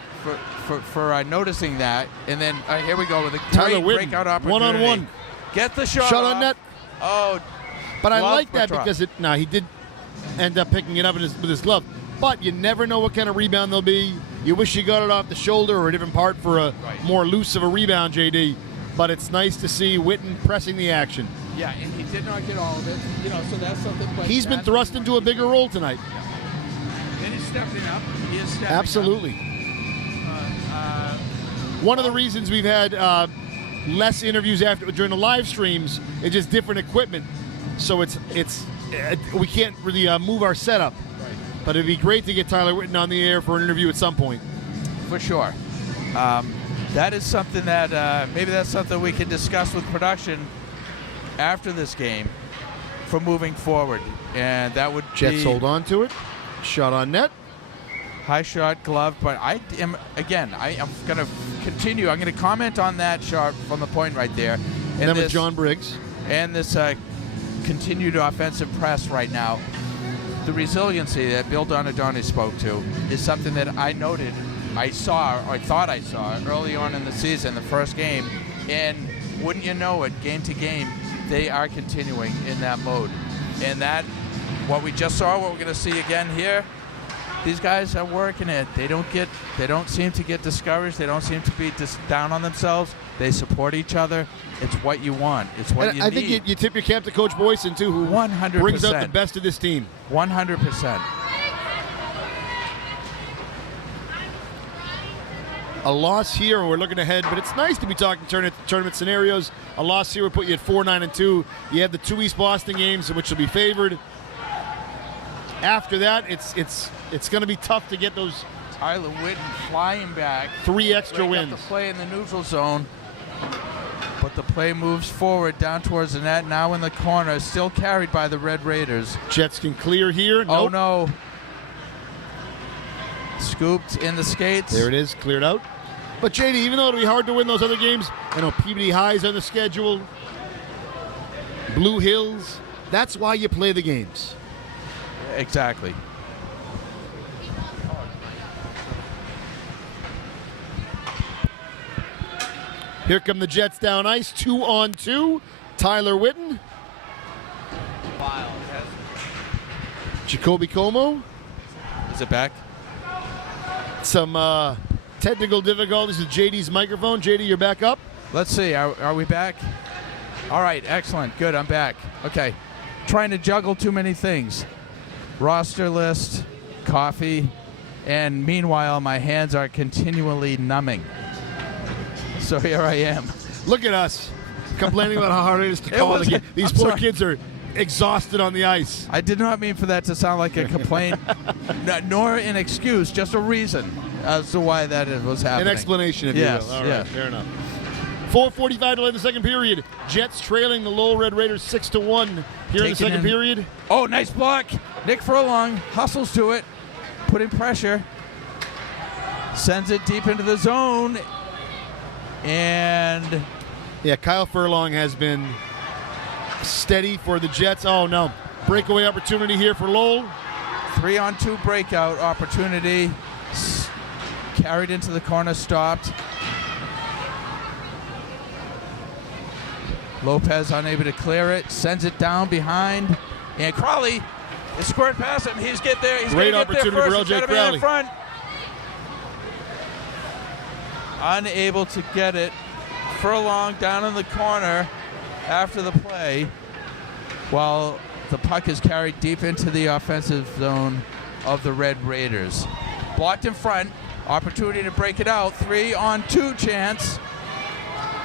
for noticing that. And then here we go with a Tyler great Whitten, breakout opportunity. 1-on-1. Get the shot Shot off. on net. Oh, But I glove like for that Trump. because he did end up picking it up with his glove. But you never know what kind of rebound there'll be. You wish you got it off the shoulder or a different part for a more loose of a rebound, JD. But it's nice to see Whitten pressing the action. Yeah, and he did not get all of it. So that's something. But He's been thrust into a bigger role tonight. And he's stepping up. He is stepping Absolutely. One of the reasons we've had less interviews during the live streams is just different equipment. So we can't really move our setup. Right. But it'd be great to get Tyler Whitten on the air for an interview at some point. For sure. That is something that maybe that's something we can discuss with production after this game for moving forward. And that would Jets be hold on to it. Shot on net. high shot glove. But I am going to continue. I'm going to comment on that shot from the point right there. And then with John Briggs. And this continued offensive press right now. The resiliency that Bill Donadoni spoke to is something that I noted, I thought I saw early on in the season, the first game. And wouldn't you know it, game to game, they are continuing in that mode. And that, what we just saw, what we're going to see again here, these guys are working it. They don't seem to get discouraged. They don't seem to be down on themselves. They support each other. It's what you want. It's what you need. I think you tip your cap to Coach Boyson, too, who 100%. brings out the best of this team. 100%. A loss here, we're looking ahead, but it's nice to be talking tournament scenarios. A loss here would put you at 4-9-2. You have the 2 East Boston games, which will be favored. After that, it's going to be tough to get those Tyler Whitten flying back. 3 extra wins. The play in the neutral zone, but the play moves forward down towards the net. Now in the corner, still carried by the Red Raiders. Jets can clear here. Oh Nope. no! Scooped in the skates. There it is, cleared out. But JD, even though it'll be hard to win those other games, I know Peabody High's on the schedule, Blue Hills. That's why you play the games. Exactly. Here come the Jets down ice, 2-on-2. Tyler Whitten. Jacoby Como. Is it back? Some technical difficulties with JD's microphone. JD, you're back up. Let's see. Are we back? All right. Excellent. Good. I'm back. Okay. Trying to juggle too many things. Roster list, coffee, and meanwhile, my hands are continually numbing. So here I am. Look at us. complaining about how hard it is to call the game. These I'm poor sorry. kids are exhausted on the ice. I did not mean for that to sound like a complaint, nor an excuse, just a reason as to why that was happening. An explanation, if Yes, you will. All right, yes. fair enough. 4:45 to play the second period. Jets trailing the Lowell Red Raiders 6-1 here in the second period. Oh, nice block. Nick Furlong hustles to it, putting pressure, sends it deep into the zone, and Yeah, Kyle Furlong has been steady for the Jets. Oh, no. Breakaway opportunity here for Lowell. 3-on-2 breakout opportunity. Carried into the corner, stopped. Lopez unable to clear it, sends it down behind, and Crowley is squared past him. He's get there. He's Great gonna get there opportunity for first. LJ He's gotta be in Crowley. front. Unable to get it. Furlong down in the corner after the play, while the puck is carried deep into the offensive zone of the Red Raiders. Blocked in front. Opportunity to break it out. 3-on-2 chance.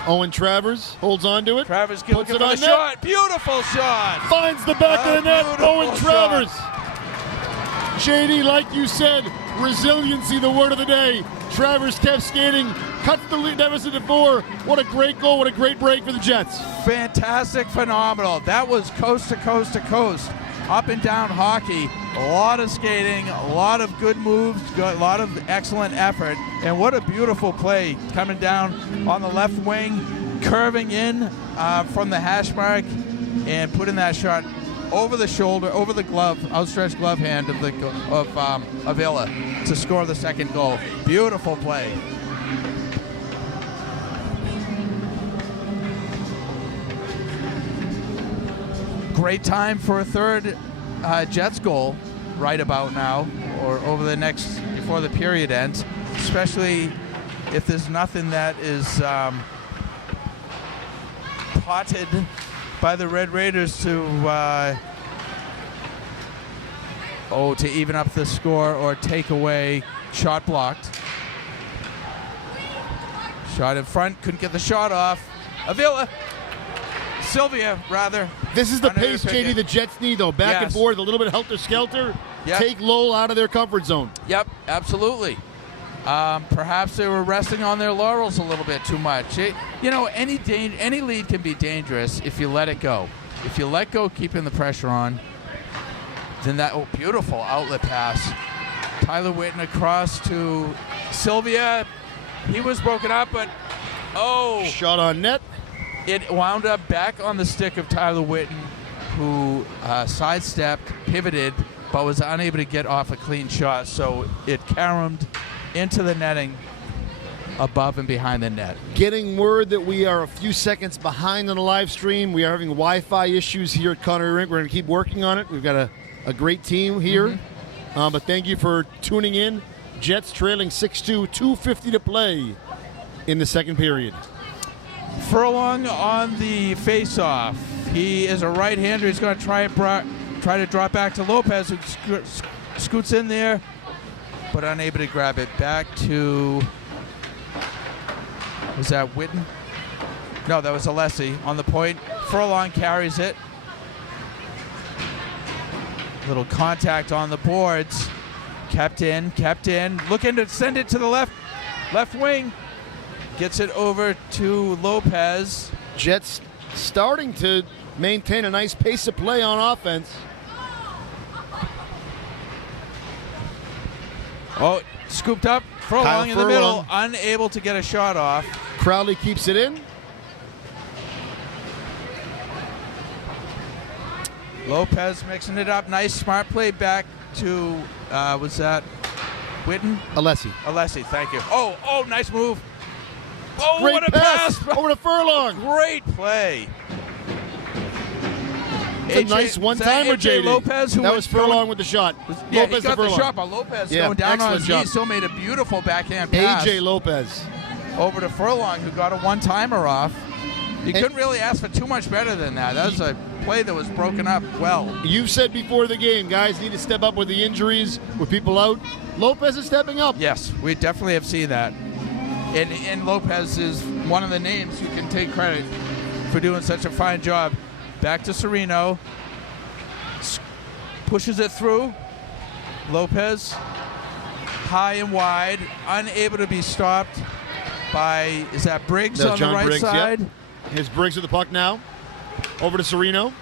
Owen Travers holds on to it. Travers Puts looking it for the on net. shot. Beautiful shot. Finds the back of the net. Beautiful Owen Travers. shot. JD, like you said, resiliency, the word of the day. Travers kept skating, cuts the lead deficit to 4. What a great goal. What a great break for the Jets. Fantastic, phenomenal. That was coast to coast to coast. Up and down hockey. A lot of skating, a lot of good moves, a lot of excellent effort. And what a beautiful play coming down on the left wing, curving in from the hash mark and putting that shot over the shoulder, over the glove, outstretched glove hand of Avila to score the second goal. Beautiful play. Great time for a third Jets goal right about now, or over the next, before the period ends, especially if there's nothing that is potted by the Red Raiders to even up the score or take away. Shot blocked. Shot in front, couldn't get the shot off. Sylvia, rather. This is the Unable to pace, pick JD, it. the Jets need, though. Back and Yes. forth, a little bit of helter-skelter. Yep. Take Lowell out of their comfort zone. Yep, absolutely. Perhaps they were resting on their laurels a little bit too much. Any lead can be dangerous if you let it go. If you let go, keeping the pressure on, then beautiful outlet pass. Tyler Whitten across to Sylvia. He was broken up, but Shot on net. it wound up back on the stick of Tyler Whitten, who sidestepped, pivoted, but was unable to get off a clean shot. So it caromed into the netting above and behind the net. Getting word that we are a few seconds behind on the live stream. We are having Wi-Fi issues here at Connery Rink. We're going to keep working on it. We've got a great team here. But thank you for tuning in. Jets trailing 6-2, 2:50 to play in the second period. Furlong on the face-off. He is a right-hander. He's going to try to drop back to Lopez, who scoots in there, but unable to grab it. Back to, was that Whitten? No, that was Alessi on the point. Furlong carries it. Little contact on the boards. Kept in. Looking to send it to the left wing. Gets it over to Lopez. Jets starting to maintain a nice pace of play on offense. Oh, scooped up. Furlong Kyle in the middle. Furlong. Unable to get a shot off. Crowley keeps it in. Lopez mixing it up. Nice, smart play back to, was that Whitten? Alessi. Thank you. Oh, nice move. Oh, Great what a pass pass. over to Furlong. Great play. It's a nice one-timer, JD. Lopez, who that was Furlong with the shot. Yeah, Lopez he got to the Furlong. shot, but Lopez Yeah, going down on his excellent job. knees, still made a beautiful backhand pass AJ Lopez. over to Furlong, who got a one-timer off. You couldn't really ask for too much better than that. That was a play that was broken up well. You said before the game, guys need to step up with the injuries, with people out. Lopez is stepping up. Yes, we definitely have seen that. And Lopez is one of the names who can take credit for doing such a fine job. Back to Sereno. Pushes it through. Lopez, high and wide, unable to be stopped by, is that Briggs That's on John the right Briggs, side? Yep. Here's Briggs with the puck now. Over to Sereno.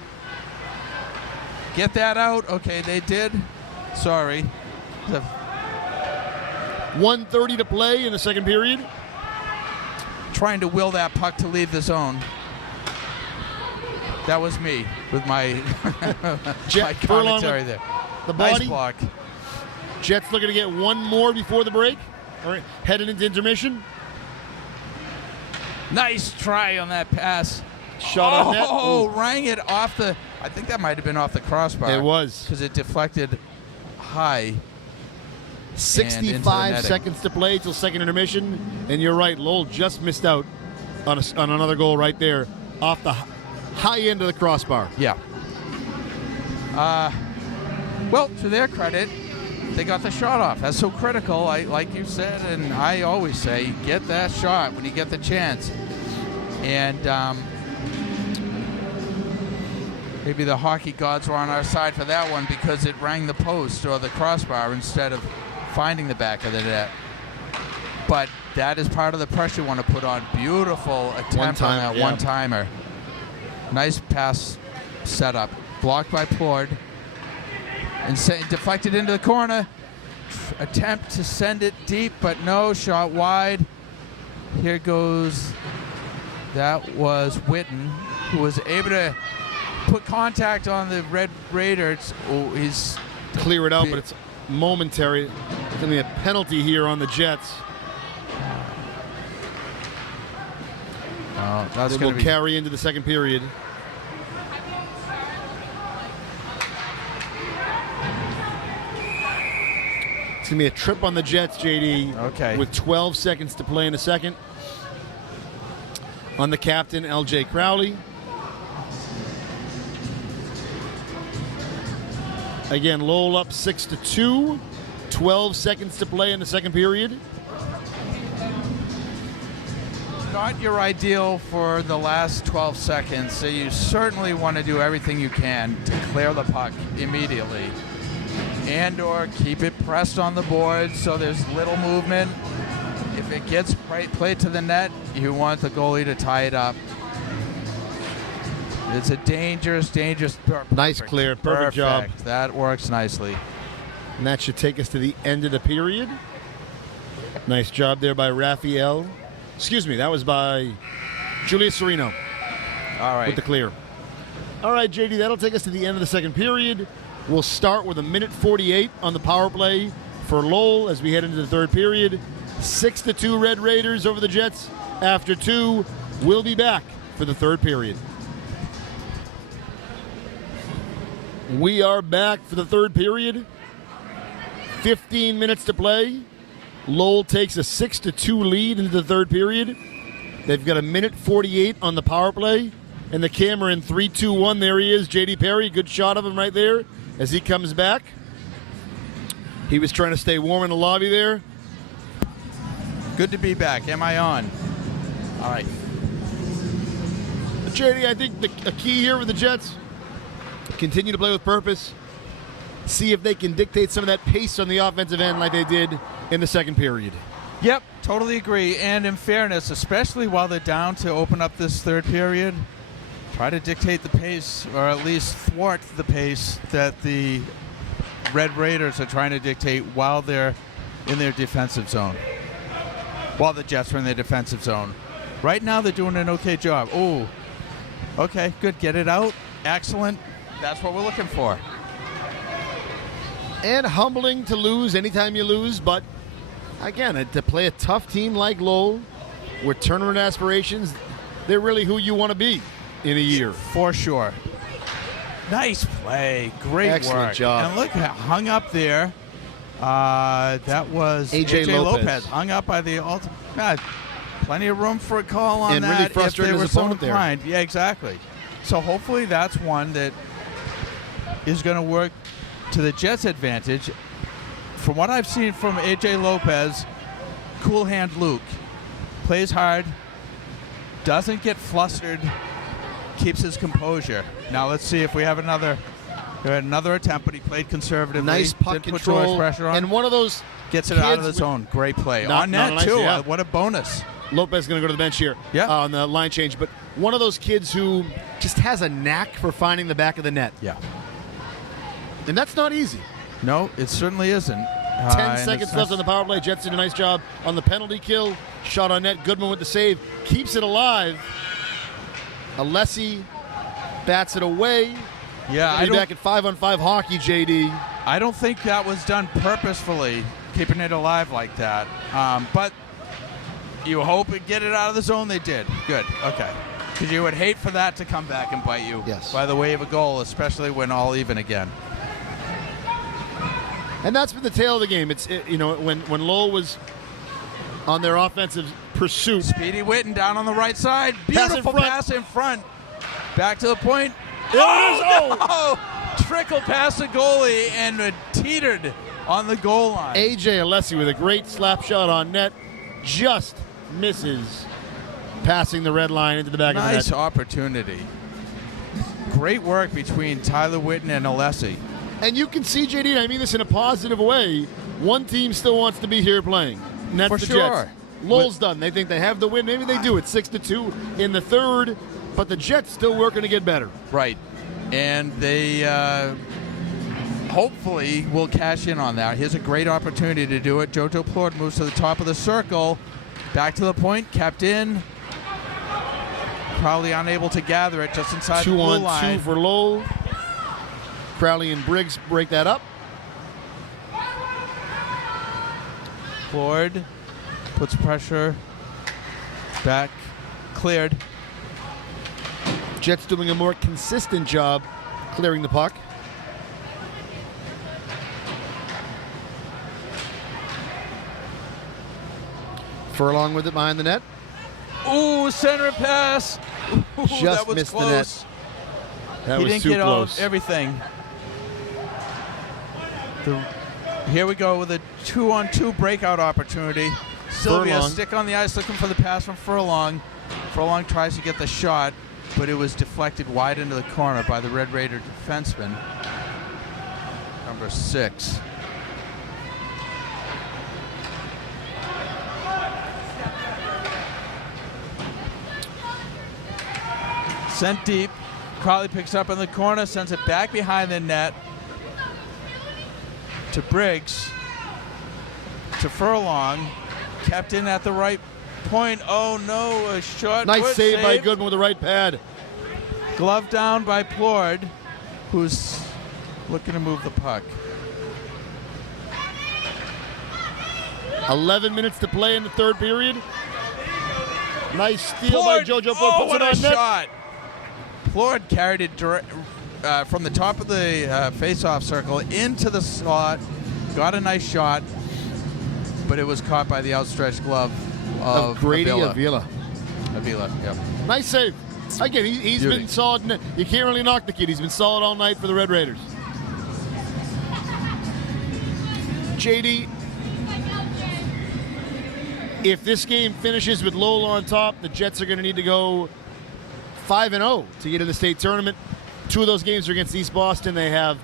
Get that out. Okay, they did. Sorry. 1:30 to play in the second period. Trying to will that puck to leave the zone. That was me with my, my commentary there. The body. Nice block. Jets looking to get one more before the break. All right, headed into intermission. Nice try on that pass. Shot on net. Oh, Ooh. rang it off the, I think that might have been off the crossbar. It was. Because it deflected high. 65 seconds to play till second intermission. And you're right, Lowell just missed out on another goal right there off the high end of the crossbar. Yeah. Well, to their credit, they got the shot off. That's so critical. Like you said, and I always say, get that shot when you get the chance. And maybe the hockey gods were on our side for that one because it rang the post or the crossbar instead of finding the back of the net. But that is part of the pressure you want to put on. Beautiful attempt on that one-timer. Nice pass setup. Blocked by Plord. And deflected into the corner. Attempt to send it deep, but no, shot wide. Here goes, that was Witten, who was able to put contact on the Red Raiders. Oh, he's clear it out, but it's momentary. It's going to be a penalty here on the Jets. That's It going will to carry into the second period. It's going to be a trip on the Jets, JD. Okay. With 12 seconds to play in the second. On the captain, L.J. Crowley. Again, Lowell up 6-2. 12 seconds to play in the second period. Not your ideal for the last 12 seconds, so you certainly want to do everything you can to clear the puck immediately. And or keep it pressed on the board so there's little movement. If it gets played to the net, you want the goalie to tie it up. It's a dangerous. Nice clear. Perfect job. That works nicely. And that should take us to the end of the period. Nice job there by Raphael. Excuse me, that was by Julius Sereno. All right. With the clear. All right, JD, that'll take us to the end of the second period. We'll start with 1:48 on the power play for Lowell as we head into the third period. 6-2 Red Raiders over the Jets. After 2, we'll be back for the third period. We are back for the third period. 15 minutes to play. Lowell takes a 6-2 lead into the third period. They've got 1:48 on the power play. And the camera in 3-2-1. There he is, J.D. Perry. Good shot of him right there as he comes back. He was trying to stay warm in the lobby there. Good to be back. Am I on? All right. JD, I think a key here with the Jets, continue to play with purpose. See if they can dictate some of that pace on the offensive end like they did in the second period. Yep, totally agree. And in fairness, especially while they're down to open up this third period, try to dictate the pace, or at least thwart the pace that the Red Raiders are trying to dictate while they're in their defensive zone. While the Jets are in their defensive zone. Right now, they're doing an okay job. Oh, okay, good. Get it out. Excellent. That's what we're looking for. And humbling to lose anytime you lose, but again, to play a tough team like Lowell, with tournament aspirations, they're really who you want to be in a year. For sure. Nice play. Great Excellent work. job. And look, hung up there. That was A.J. Lopez. Hung up by the ultimate. Plenty of room for a call on and that really frustrated if they his were so opponent inclined. Yeah, exactly. So hopefully that's one that is going to work to the Jets' advantage. From what I've seen from A.J. Lopez, cool hand Luke. Plays hard. Doesn't get flustered keeps his composure. Now let's see if we have another attempt, but he played conservatively. Nice puck Didn't put control. too much pressure on. And one of those Gets it out of the kids zone. Great play. Not- On not net, nice, too. yeah. What a bonus. Lopez is going to go to the bench here on the line change. But one of those kids who just has a knack for finding the back of the net. Yeah. And that's not easy. No, it certainly isn't. 10 seconds left on the power play. Jets did a nice job on the penalty kill. Shot on net. Goodman with the save. Keeps it alive. Alessi bats it away. Yeah, I'll be back at 5-on-5 hockey, JD. I don't think that was done purposefully, keeping it alive like that. But you hope and get it out of the zone. They did. Good. Okay. Because you would hate for that to come back and bite you by the way of a goal, especially when all even again. And that's been the tale of the game. When Lowell was on their offensive pursuit. Speedy Witten down on the right side. Beautiful pass in front. Back to the point. There it is. Oh! Trickle past the goalie and teetered on the goal line. AJ Alessi with a great slap shot on net. Just misses passing the red line into the back of the net. Nice opportunity. Great work between Tyler Witten and Alessi. And you can see, JD, and I mean this in a positive way, one team still wants to be here playing. And that's For the sure. Jets. Lowell's done. They think they have the win. Maybe they do. It's 6-2 in the third, but the Jets still working to get better. Right. And they hopefully will cash in on that. Here's a great opportunity to do it. Jojo Plord moves to the top of the circle. Back to the point. Kept in. Probably unable to gather it just inside the blue line. 2-on-2 for Lowell. Crowley and Briggs break that up. Plord puts pressure. Back. Cleared. Jets doing a more consistent job clearing the puck. Furlong with it behind the net. Ooh, center pass. Ooh, Just that was missed close. the net. That He was didn't too get close. out everything. Here we go with a 2-on-2 breakout opportunity. Sylvia Furlong. stick on the ice looking for the pass from Furlong. Furlong tries to get the shot, but it was deflected wide into the corner by the Red Raider defenseman, number 6. Sent deep. Crowley picks up in the corner, sends it back behind the net to Briggs, to Furlong, kept in at the right point. Oh no, a short Nice save by Goodman with the right pad. Glove down by Plord, who's looking to move the puck. 11 minutes to play in the third period. Nice steal by JoJo Plord. Oh, Puts what it a on net. shot! Plord carried it from the top of the face-off circle into the slot, got a nice shot, but it was caught by the outstretched glove of Grady Avila. Avila. Yep. Nice save. Again, he's Beauty. been solid. You can't really knock the kid. He's been solid all night for the Red Raiders. JD, if this game finishes with Lowell on top, the Jets are going to need to go 5-0 to get in the state tournament. 2 of those games are against East Boston. They have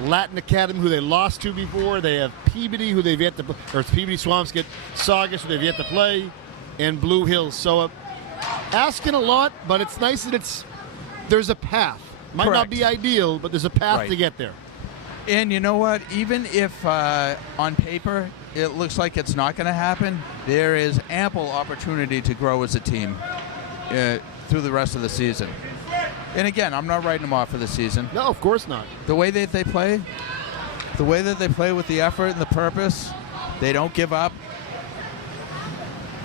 Latin Academy, who they lost to before. They have Peabody, who they've yet to play, or it's Peabody Swampscott, Saugus, who they've yet to play, and Blue Hills. So asking a lot, but it's nice that there's a path. Might not Correct. be ideal, but there's a path to get there. And you know what? Even if on paper it looks like it's not going to happen, there is ample opportunity to grow as a team through the rest of the season. And again, I'm not writing them off for the season. No, of course not. The way that they play, with the effort and the purpose, they don't give up.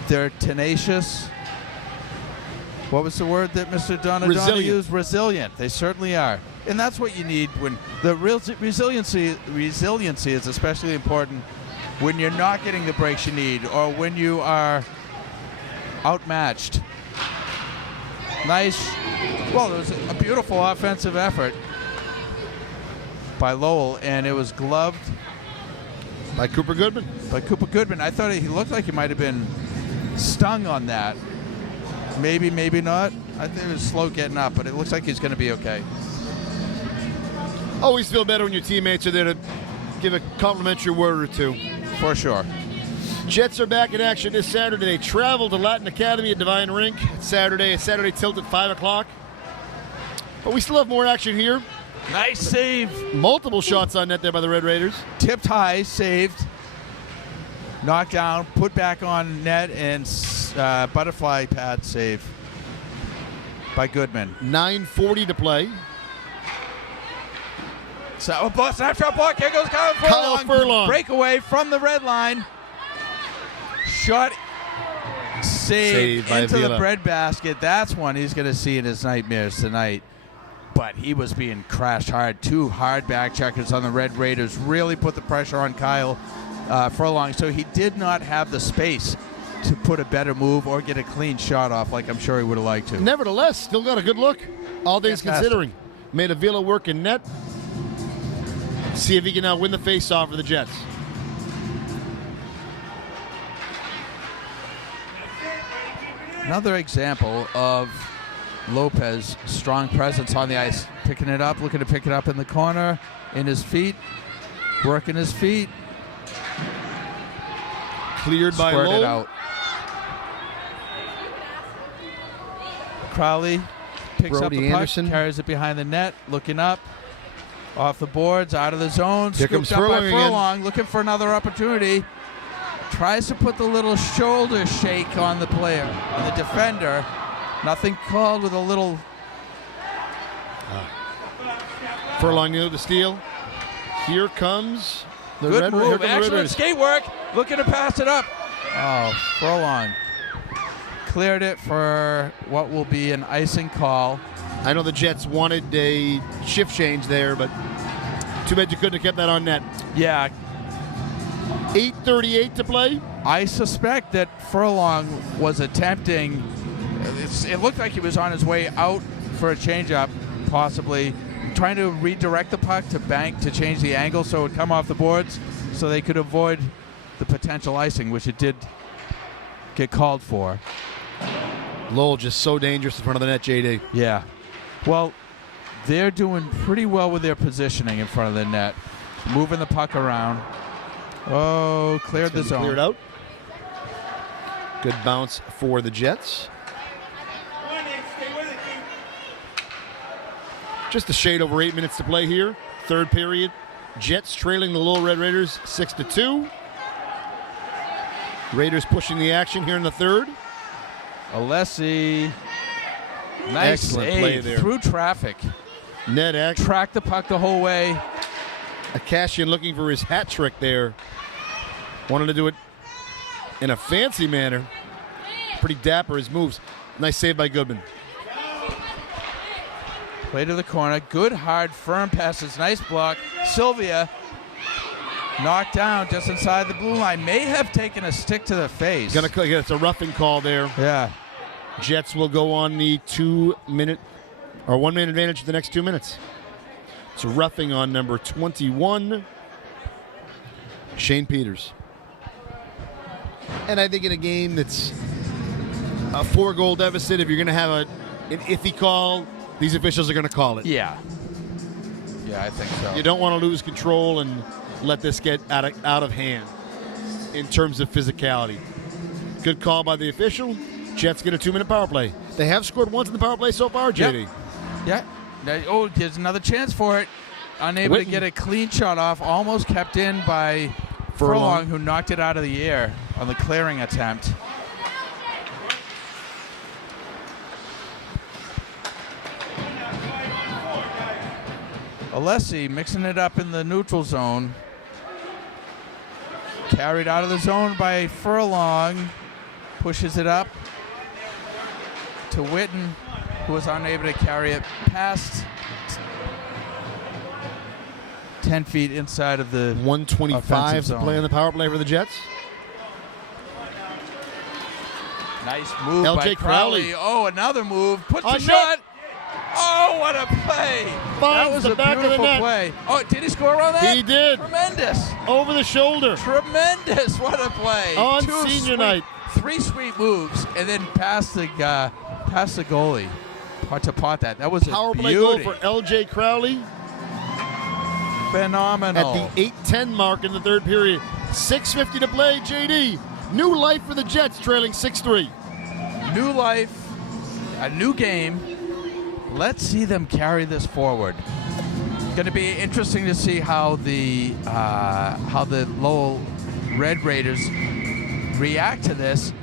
They're tenacious. What was the word that Mr. Donadoni used? Resilient. They certainly are. And that's what you need when the real resiliency is especially important when you're not getting the breaks you need or when you are outmatched. Nice. Well, it was a beautiful offensive effort by Lowell, and it was gloved by Cooper Goodman. I thought he looked like he might have been stung on that. Maybe, maybe not. I think it was slow getting up, but it looks like he's going to be okay. Always feel better when your teammates are there to give a complimentary word or two. For sure. Jets are back in action this Saturday. They travel to Latin Academy at Divine Rink. It's Saturday. A Saturday tilt at 5 o'clock. But we still have more action here. Nice save. Multiple shots on net there by the Red Raiders. Tipped high, saved. Knocked down, put back on net, and butterfly pad save by Goodman. 9:40 to play. So, snapshot block. Here goes Kyle Furlong. Kyle Furlong. Breakaway from the red line. Shot saved by into the Avila. breadbasket. That's one he's going to see in his nightmares tonight. But he was being crashed hard. 2 hard back checkers on the Red Raiders really put the pressure on Kyle Furlong. So he did not have the space to put a better move or get a clean shot off like I'm sure he would have liked to. Nevertheless, still got a good look. All things Fantastic. considering. Made Avila work in net. See if he can now win the face-off for the Jets. Another example of Lopez, strong presence on the ice. Picking it up, looking to pick it up in the corner, in his feet, working his feet. Cleared by Squirted Lowell. out. Crowley picks up Brody the puck, Anderson. carries it behind the net, looking up. Off the boards, out of the zone. Here Scooped comes up by Furlong again. Furlong, looking for another opportunity. Tries to put the little shoulder shake on the player, on the defender. Nothing called with a little. Furlong near the steal. Here comes the Good Red move. Here come the Red Excellent Raiders. skate work. Looking to pass it up. Oh, Furlong cleared it for what will be an icing call. I know the Jets wanted a shift change there, but too bad you couldn't have kept that on net. Yeah, 8:38 to play. I suspect that Furlong was attempting. It looked like he was on his way out for a changeup, possibly trying to redirect the puck to bank to change the angle so it would come off the boards, so they could avoid the potential icing, which it did get called for. Lowell just so dangerous in front of the net, JD. Yeah. Well, they're doing pretty well with their positioning in front of the net, moving the puck around. Oh, cleared the zone. Cleared out. Good bounce for the Jets. Just a shade over 8 minutes to play here. Third period. Jets trailing the Lowell Red Raiders 6-2. Raiders pushing the action here in the third. Alessi. Nice Excellent save play there. through traffic. Net action. Tracked the puck the whole way. Akashian looking for his hat trick there. Wanted to do it in a fancy manner. Pretty dapper, his moves. Nice save by Goodman. Play to the corner. Good, hard, firm passes. Nice block. Sylvia knocked down just inside the blue line. May have taken a stick to the face. It's a roughing call there. Yeah. Jets will go on the 2-minute or 1-man advantage for the next 2 minutes. It's a roughing on number 21, Shane Peters. And I think in a game that's a 4-goal deficit, if you're going to have an iffy call, these officials are going to call it. Yeah. Yeah, I think so. You don't want to lose control and let this get out of hand in terms of physicality. Good call by the official. Jets get a 2-minute power play. They have scored once in the power play so far, JD. Yeah. Oh, there's another chance for it. Unable to get a clean shot off. Almost kept in by Furlong, who knocked it out of the air on the clearing attempt. Alessi mixing it up in the neutral zone. Carried out of the zone by Furlong. Pushes it up to Witten, who was unable to carry it past 10 feet inside of the 125 to play on the power play for the Jets. Nice move LJ by Crowley. Oh, another move. Puts the shot. Oh, what a play. That was a beautiful play. Oh, did he score on that? He did. Tremendous. Over the shoulder. Tremendous. What a play. On senior night. 3 sweet moves, and then past the goalie. to pot that. That was Power a play goal beauty. for L.J. Crowley Phenomenal. at the 8:10 mark in the third period. 6:50 to play, JD. New life for the Jets, trailing 6-3. New life, a new game. Let's see them carry this forward. Going to be interesting to see how the Lowell Red Raiders react to this.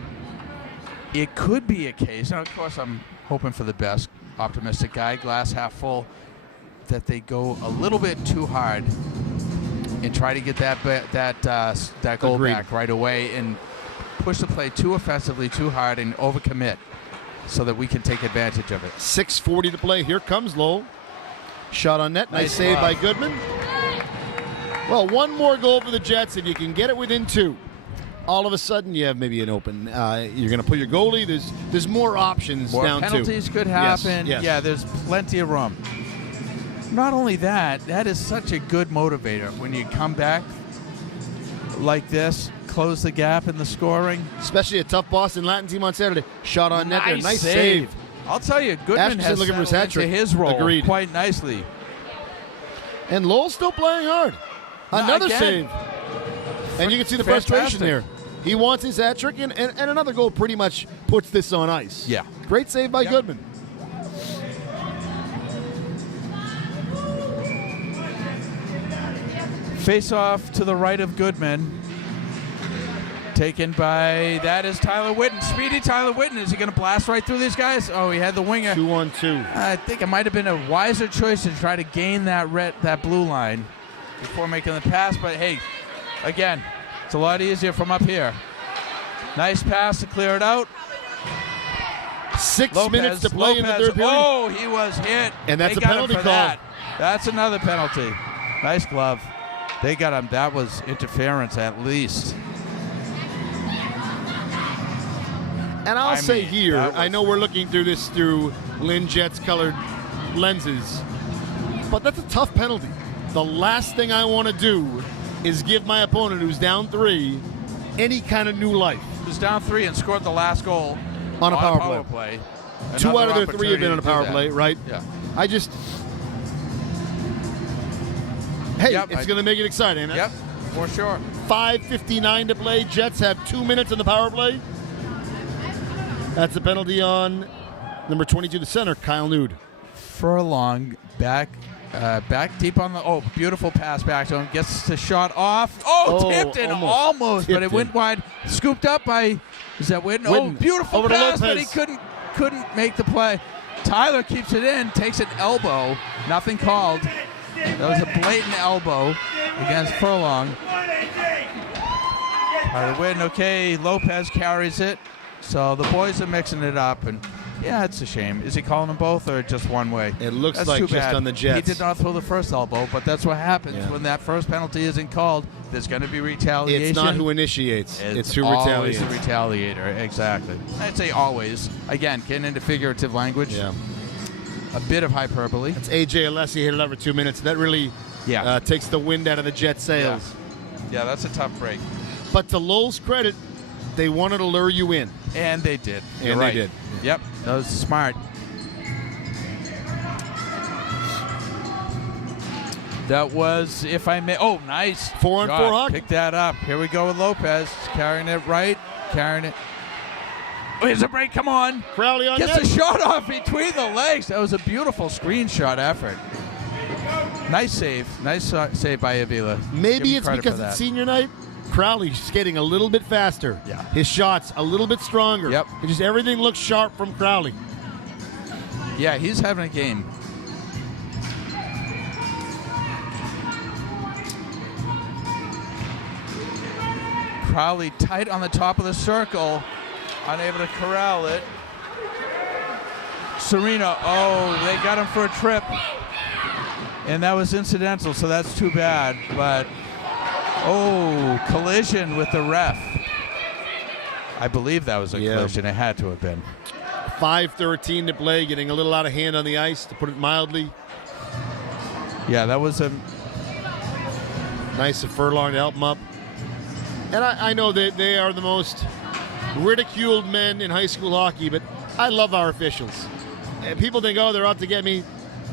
It could be a case, and of course I'm hoping for the best, optimistic guy, glass half full, that they go a little bit too hard and try to get that goal Agreed. back right away and push the play too offensively, too hard, and overcommit so that we can take advantage of it. 6:40 to play. Here comes Lowell. Shot on net. Nice save by Goodman. Well, one more goal for the Jets. If you can get it within 2, all of a sudden you have maybe an open. You're going to put your goalie. There's more options More down 2. penalties could happen. Yes. Yeah, there's plenty of room. Not only that, that is such a good motivator when you come back like this, close the gap in the scoring. Especially a tough Boston Latin team on Saturday. Shot on net there. Nice save. I'll tell you, Goodman Ashton has looking for his settled hat trick. into his role Agreed. quite nicely. And Lowell's still playing hard. Another Again. save. And you can see the frustration Fantastic. there. He wants his hat trick, and another goal pretty much puts this on ice. Yeah. Great save by Yep. Goodman. Face off to the right of Goodman. Taken by, that is Tyler Whitten. Speedy Tyler Whitten. Is he going to blast right through these guys? Oh, he had the winger. 2-on-2. I think it might have been a wiser choice to try to gain that blue line before making the pass. But hey, again, it's a lot easier from up here. Nice pass to clear it out. 6 minutes to play in the third period. Oh, he was hit. And that's They a got him penalty for call. that. That's another penalty. Nice glove. They got him. That was interference at least. And I'll say mean, here, that I was- know we're looking through this through Lynn Jet's colored lenses, but that's a tough penalty. The last thing I want to do is give my opponent who's down 3 any kind of new life. He was down 3 and scored the last goal On a power play. 2 out of their 3 have been on a power play, right? Yeah. I just... Hey, Yep, it's going to make it exciting. Yep, for sure. 5:59 to play. Jets have 2 minutes on the power play. That's a penalty on number 22, the center, Kyle Nude. Furlong back deep on the beautiful pass back to him. Gets the shot off. Tipped in almost, but Tipped it went in. wide. Scooped up by, is that Whitten? Whitten. Beautiful Over to pass, but he Lopez. couldn't make the play. Tyler keeps it in, takes an elbow. Nothing called. That was a blatant elbow against Furlong. Tyler Whitten, okay. Lopez carries it. So the boys are mixing it up, and yeah, it's a shame. Is he calling them both or just one way? It looks That's like too just bad. on the Jets. He did not throw the first elbow, but that's what happens Yeah. when that first penalty isn't called. There's going to be retaliation. It's not who initiates. It's who always retaliates. the retaliator. Exactly. I'd say always. Again, getting into figurative language. Yeah. A bit of hyperbole. It's A.J. Alessi hit it over 2 minutes. That really takes the wind out of the Jets' sails. Yeah, that's a tough break. But to Lowell's credit, they wanted to lure you in. And they did. You're And right. they did. Yep. That was smart. That was, if I may. Oh, nice. 4-on-4 shot. hockey. Pick that up. Here we go with Lopez. Carrying it right. Carrying it. Oh, here's a break. Come on. Crowley on Gets net. a shot off between the legs. That was a beautiful screenshot effort. Nice save. Nice save by Avila. Maybe Give him it's credit because for it's that. senior night. Crowley's skating a little bit faster. Yeah. His shots a little bit stronger. Yep. And just everything looks sharp from Crowley. Yeah, he's having a game. Crowley tight on the top of the circle, unable to corral it. Serena, they got him for a trip. And that was incidental, so that's too bad. But, collision with the ref. I believe that was a collision. It had to have been. 5:13 to play, getting a little out of hand on the ice, to put it mildly. Yeah, that was a... Nice of Furlong to help him up. And I know that they are the most ridiculed men in high school hockey, but I love our officials. people think, oh, they're out to get me.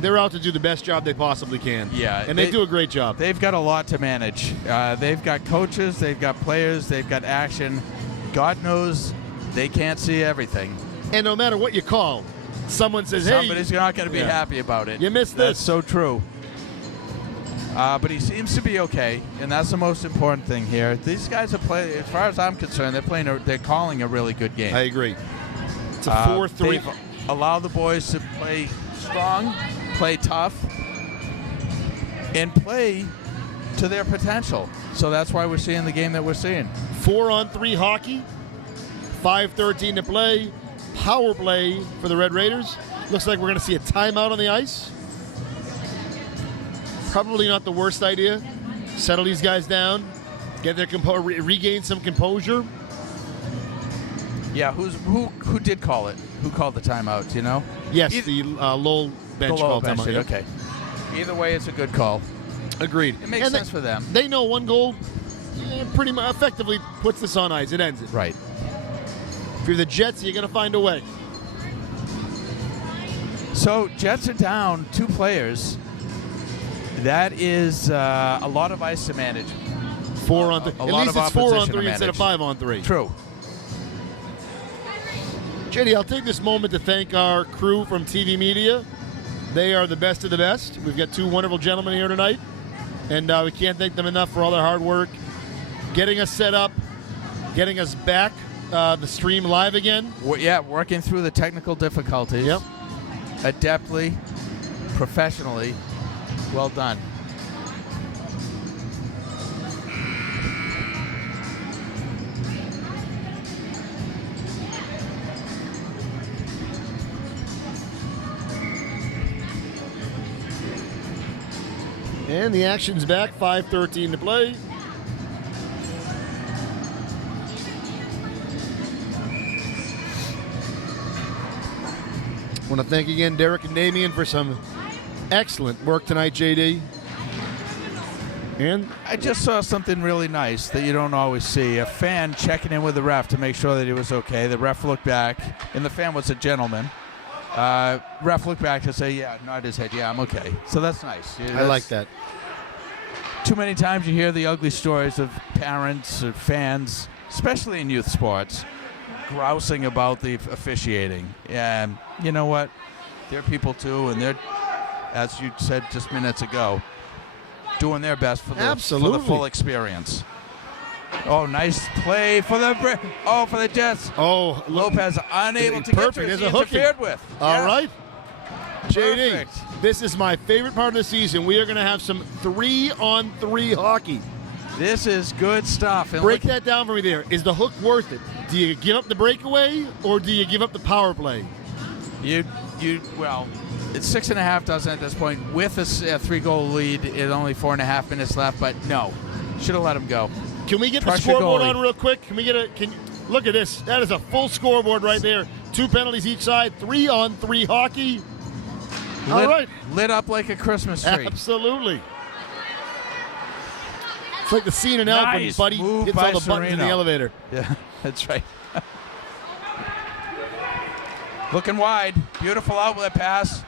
They're out to do the best job they possibly can. Yeah, and they do a great job. They've got a lot to manage. They've got coaches, they've got players, they've got action. God knows they can't see everything. And no matter what you call, someone says, hey. Somebody's not going to be happy about it. You missed this. That's so true. But he seems to be okay, and that's the most important thing here. These guys are playing, as far as I'm concerned, they're calling a really good game. I agree. It's a 4-3. They've allowed the boys to play strong, play tough, and play to their potential. So that's why we're seeing the game that we're seeing. 4-on-3 hockey, 5:13 to play. Power play for the Red Raiders. Looks like we're going to see a timeout on the ice. Probably not the worst idea. Settle these guys down, get their regain some composure. Yeah, who did call it? Who called the timeout? Do you know? Yes, the Lowell bench the Lowell called bench timeout. did, Yep. okay. Either way, it's a good call. Agreed. It makes sense for them. They know one goal pretty much effectively puts this on ice. It ends it. Right. If you're the Jets, you're going to find a way. So Jets are down 2 players. That is a lot of ice to manage. 4-on-3. A At lot least of it's opposition 4-on-3 to instead of manage. 5-on-3. True. JD, I'll take this moment to thank our crew from TV Media. They are the best of the best. We've got 2 wonderful gentlemen here tonight, and we can't thank them enough for all their hard work, getting us set up, getting us back the stream live again. Working through the technical difficulties. Yep. Adeptly, professionally. Well done. And the action's back, 5:13 to play. I want to thank again Derek and Damien for some excellent work tonight, JD. And I just saw something really nice that you don't always see. A fan checking in with the ref to make sure that he was okay. The ref looked back, and the fan was a gentleman. Ref looked back to say, yeah, nod his head, yeah, I'm okay. So that's nice. I like that. Too many times you hear the ugly stories of parents or fans, especially in youth sports, grousing about the officiating. And you know what? They're people too, and they're, as you said just minutes ago, doing their best for the full experience. Oh, nice play for the Jets. Oh, Lopez unable to get to it. There's He a hooking. interfered with. All Yeah. right. JD, Perfect. this is my favorite part of the season. We are going to have some 3-on-3 hockey. This is good stuff. And Break look- that down for me there. Is the hook worth it? Do you give up the breakaway or do you give up the power play? Well, it's 6.5 dozen at this point with a 3-goal lead and only 4.5 minutes left, but no. Should have let him go. Can we get Trust the your scoreboard goalie. on real quick? Look at this. That is a full scoreboard right there. 2 penalties each side. 3-on-3 hockey. All right. Lit up like a Christmas tree. Absolutely. It's like the scene in Elf when Nice Buddy move hits by all the buttons in the Sereno. elevator. Yeah, that's right. Looking wide. Beautiful outlet pass.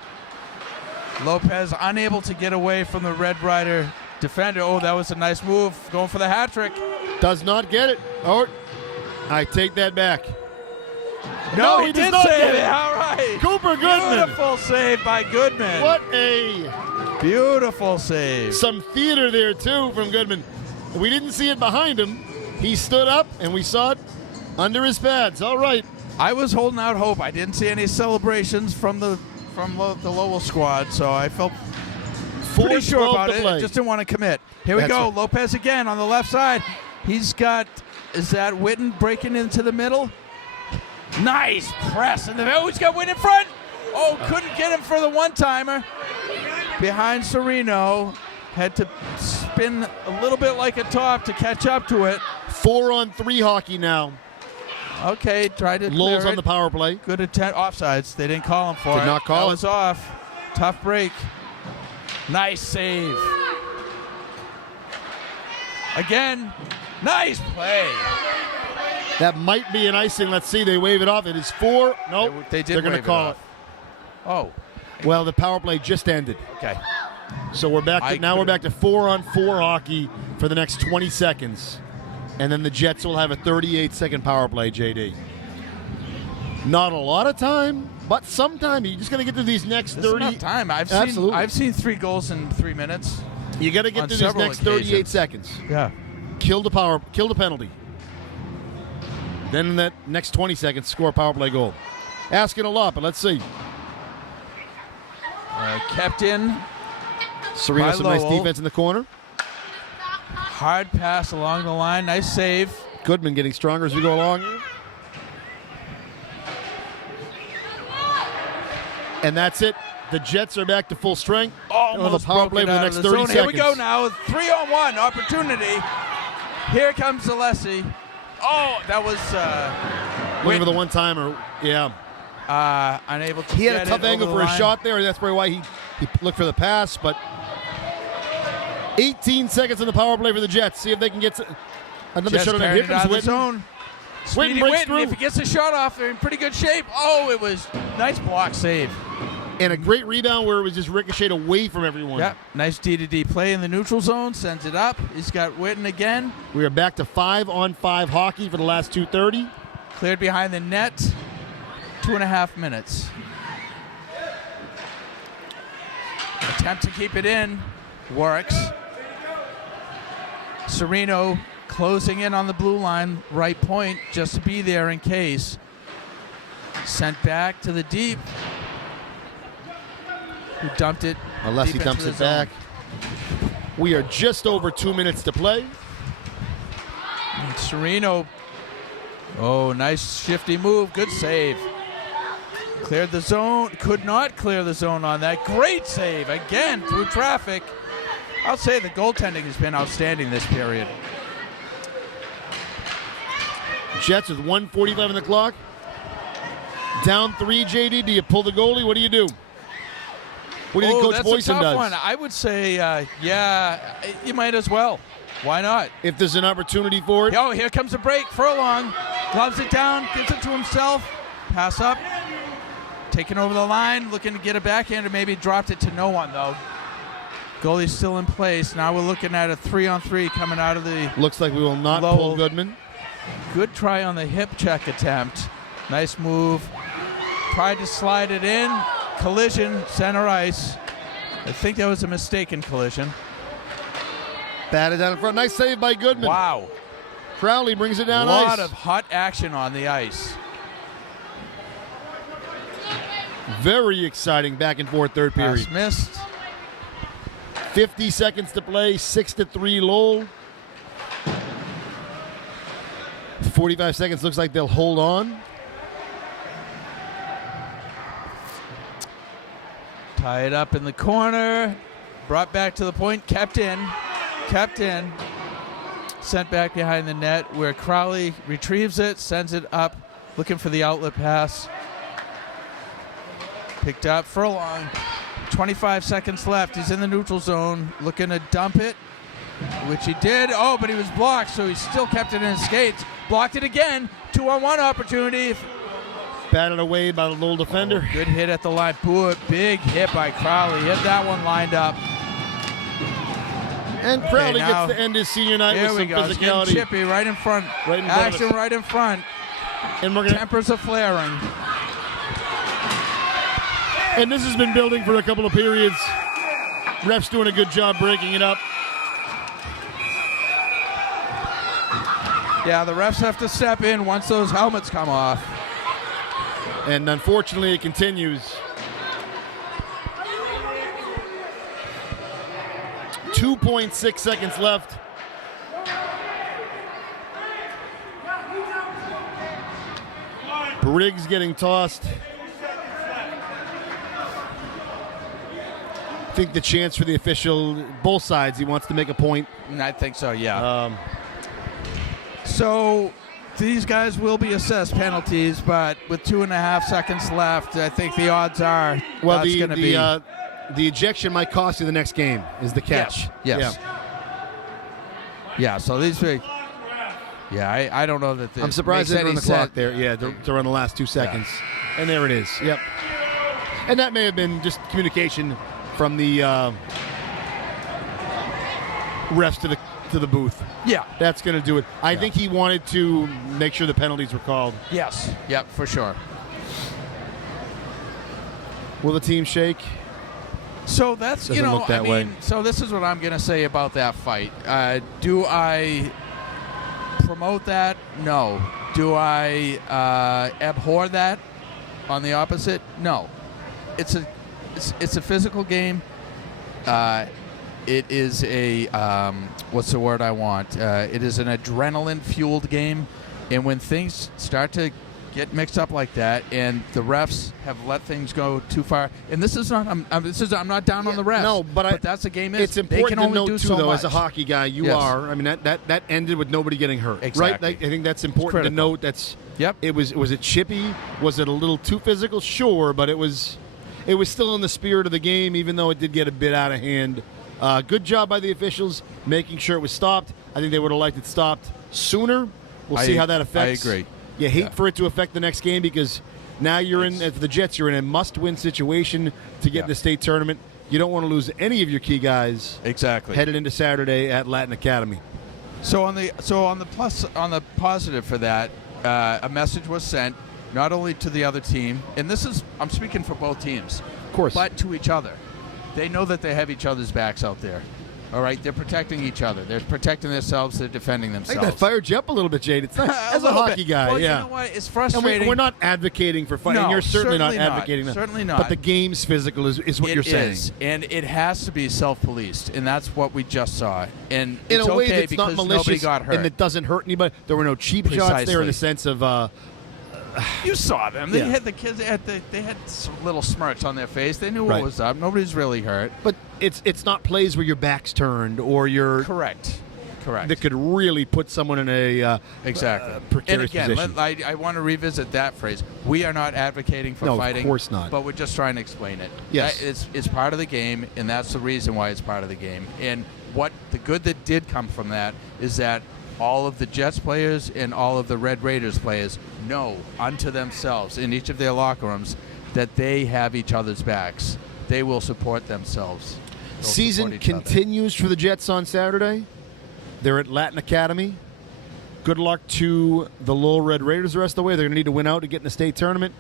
Lopez unable to get away from the Red Rider defender. Oh, that was a nice move. Going for the hat trick. Does not get it. Oh, I take that back. No, he does did not save get it. All right. Cooper Goodman. Beautiful save by Goodman. What a Beautiful save. some theater there too from Goodman. We didn't see it behind him. He stood up and we saw it under his pads. All right. I was holding out hope. I didn't see any celebrations from the Lowell squad, so I felt pretty sure 4:12 about to it. play. Just didn't want to commit. Here we That's go. right. Lopez again on the left side. He's got, is that Witten breaking into the middle? Nice press. Oh, he's got Witten in front. Oh, couldn't get him for the one-timer. Behind Sereno. Had to spin a little bit like a top to catch up to it. 4-on-3 hockey now. Okay, tried to Lowell's clear on it. the power play. Good attempt. Offsides. They didn't call him for it. Did not call that it. was off. Tough break. Nice save. Again. Nice play. That might be an icing. Let's see. They wave it off. It is 4. Nope. They did They're going to wave it call it. off. Oh, Well, the power play just ended. okay. So we're back I to, now we're could've- back to 4-on-4 hockey for the next 20 seconds. And then the Jets will have a 38-second power play, JD. Not a lot of time, but sometime. You just got to get to these next There's 30. enough time. Absolutely. I've seen 3 goals in 3 minutes. You got to get on to these several next 38 occasions. seconds. Yeah. Kill the penalty. Then in that next 20 seconds, score a power play goal. Asking a lot, but let's see. Kept in. Serena, By some nice Lowell. defense in the corner. Hard pass along the line. Nice save. Goodman getting stronger as we go along. And that's it. The Jets are back to full strength. They'll have a power play for the next 30 seconds. Here we go now. 3-on-1 opportunity. Here comes Alessi. Oh, that was Looking for the one-timer. Yeah. unable to He had get a tough it angle over for the a line. shot there, and that's probably why he looked for the pass. But 18 seconds on the power play for the Jets. See if they can get another Just shot on carried it out him. of the zone. Speedy breaks Witten, through. if he gets a shot off, they're in pretty good shape. Oh, it was nice block save. And a great rebound where it was just ricocheted away from everyone. Yeah, nice D-to-D play in the neutral zone. Sends it up. He's got Witten again. We are back to 5-on-5 hockey for the last 2:30. Cleared behind the net. 2.5 minutes. Attempt to keep it in. Works. Sereno closing in on the blue line, right point, just to be there in case. Sent back to the deep. Who dumped it? Unless deep he dumps into it the zone. back. We are just over 2 minutes to play. And Sereno. Oh, nice shifty move. Good save. Cleared the zone. Could not clear the zone on that. Great save again through traffic. I'll say the goaltending has been outstanding this period. Jets with 1:45 on the clock. Down 3, JD. Do you pull the goalie? What do you do? What do you think Coach that's Boyson a tough does? one. I would say, yeah, you might as well. Why not? If there's an opportunity for it. Oh, here comes a break. Furlong gloves it down, gives it to himself. Pass up. Taking over the line, looking to get a backhand, or maybe dropped it to no one, though. Goalie's still in place. Now we're looking at a 3-on-3 coming out of the Looks like we will not Lowell. pull Goodman. good try on the hip check attempt. Nice move. Tried to slide it in. Collision, center ice. I think that was a mistaken collision. Batted down in front. Nice save by Goodman. Wow. Crowley brings it A down lot ice. of hot action on the ice. Very exciting back and forth third period. Pass missed. 50 seconds to play. 6-3 Lowell. 45 seconds. Looks like they'll hold on. Tie it up in the corner. Brought back to the point. Kept in. Kept in. Sent back behind the net where Crowley retrieves it. Sends it up. Looking for the outlet pass. Picked up Furlong. 25 seconds left. He's in the neutral zone. Looking to dump it. Which he did. Oh, but he was blocked, so he still kept it in his skates. Blocked it again. 2-on-1 opportunity. Batted away by the Lowell defender. Good hit at the line. Boy, big hit by Crowley. Hit that one lined up. And Crowley now- gets to end his senior night Here with we some go. It's getting physicality. chippy right in front. Right in front of Action us. right in front. And we're gonna. Tempers are flaring. And this has been building for a couple of periods. Ref's doing a good job breaking it up. Yeah, the refs have to step in once those helmets come off. And unfortunately, it continues. 2.6 seconds left. Briggs getting tossed. I think the chance for the official, both sides, he wants to make a point. I think so, yeah. So these guys will be assessed penalties, but with 2.5 seconds left, I think the odds are Well, that's going to be. the ejection might cost you the next game, is the catch. Yes. Yeah, so these big. Yeah, I don't know that this I'm surprised makes they run any the clock sense. there. Yeah, to run the last 2 seconds. And there it is. Yep. And that may have been just communication from the refs to the booth. Yeah. That's going to do it. I think he wanted to make sure the penalties were called. Yes. Yep, for sure. Will the team shake? So that's, Doesn't look that way. So this is what I'm going to say about that fight. Do I promote that? No. Do I abhor that? On the opposite? No. It's a physical game. It is a what's the word I want? It is an adrenaline-fueled game, and when things start to get mixed up like that, and the refs have let things go too far, and this is not. I'm not down on the refs. No, but that's the game. It's they important can to only note do too, so though, much. as a hockey guy, you Yes. are. I mean, that ended with nobody getting hurt. Exactly. Right? I think that's important to critical. note. That's. Yep. Was it chippy? Was it a little too physical? Sure, but it was still in the spirit of the game, even though it did get a bit out of hand. Good job by the officials making sure it was stopped. I think they would have liked it stopped sooner. We'll see how that affects. I agree. You hate for it to affect the next game because now you're in, as the Jets, you're in a must-win situation to get in the state tournament. You don't want to lose any of your key guys. Exactly. Headed into Saturday at Latin Academy. So on the positive for that, a message was sent not only to the other team, and this is I'm speaking for both teams, Of course. but to each other. They know that they have each other's backs out there. All right, they're protecting each other. They're protecting themselves. They're defending I themselves. think that fired you up a little bit, Jade. It's not, as a little hockey bit. guy, well, yeah. You know what? It's And frustrating. we're not advocating for fighting. No, You're certainly not certainly not. advocating that. Certainly not. But the game's physical is what It you're saying. is, and it has to be self-policed, and that's what we just saw. And In it's a way okay that's not because malicious nobody got hurt. and that doesn't hurt anybody. There were no cheap shots there in the sense of You saw them. Yeah. They had the kids. They had some little smirks on their face. They knew Right. what was up. Nobody's really hurt. but it's not plays where your back's turned or you're Correct. that could really put someone in a Exactly. And precarious again, position. I want to revisit that phrase. We are not advocating for No, of fighting. course not. But we're just trying to explain it. Yes. That it's part of the game, and that's the reason why it's part of the game. And what the good that did come from that is that all of the Jets players and all of the Red Raiders players know unto themselves in each of their locker rooms that they have each other's backs. They will support themselves. They'll Season support each other. continues for the Jets on Saturday. They're at Latin Academy. Good luck to the Lowell Red Raiders the rest of the way. They're going to need to win out to get in the state tournament.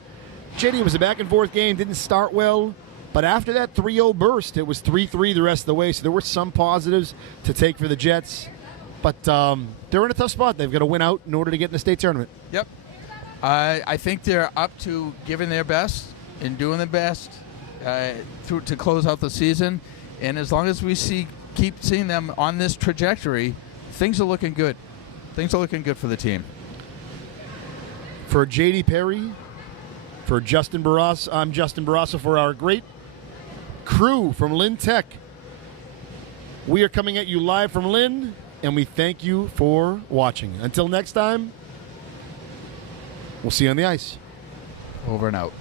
JD, it was a back-and-forth game. Didn't start well. But after that 3-0 burst, it was 3-3 the rest of the way. So there were some positives to take for the Jets. But they're in a tough spot. They've got to win out in order to get in the state tournament. Yep. I think they're up to giving their best and doing their best to close out the season. And as long as we keep seeing them on this trajectory, things are looking good. Things are looking good for the team. For JD Perry, for Justin Barras, I'm Justin Barrasso for our great crew from Lynn Tech. We are coming at you live from Lynn, and we thank you for watching. Until next time, we'll see you on the ice. Over and out.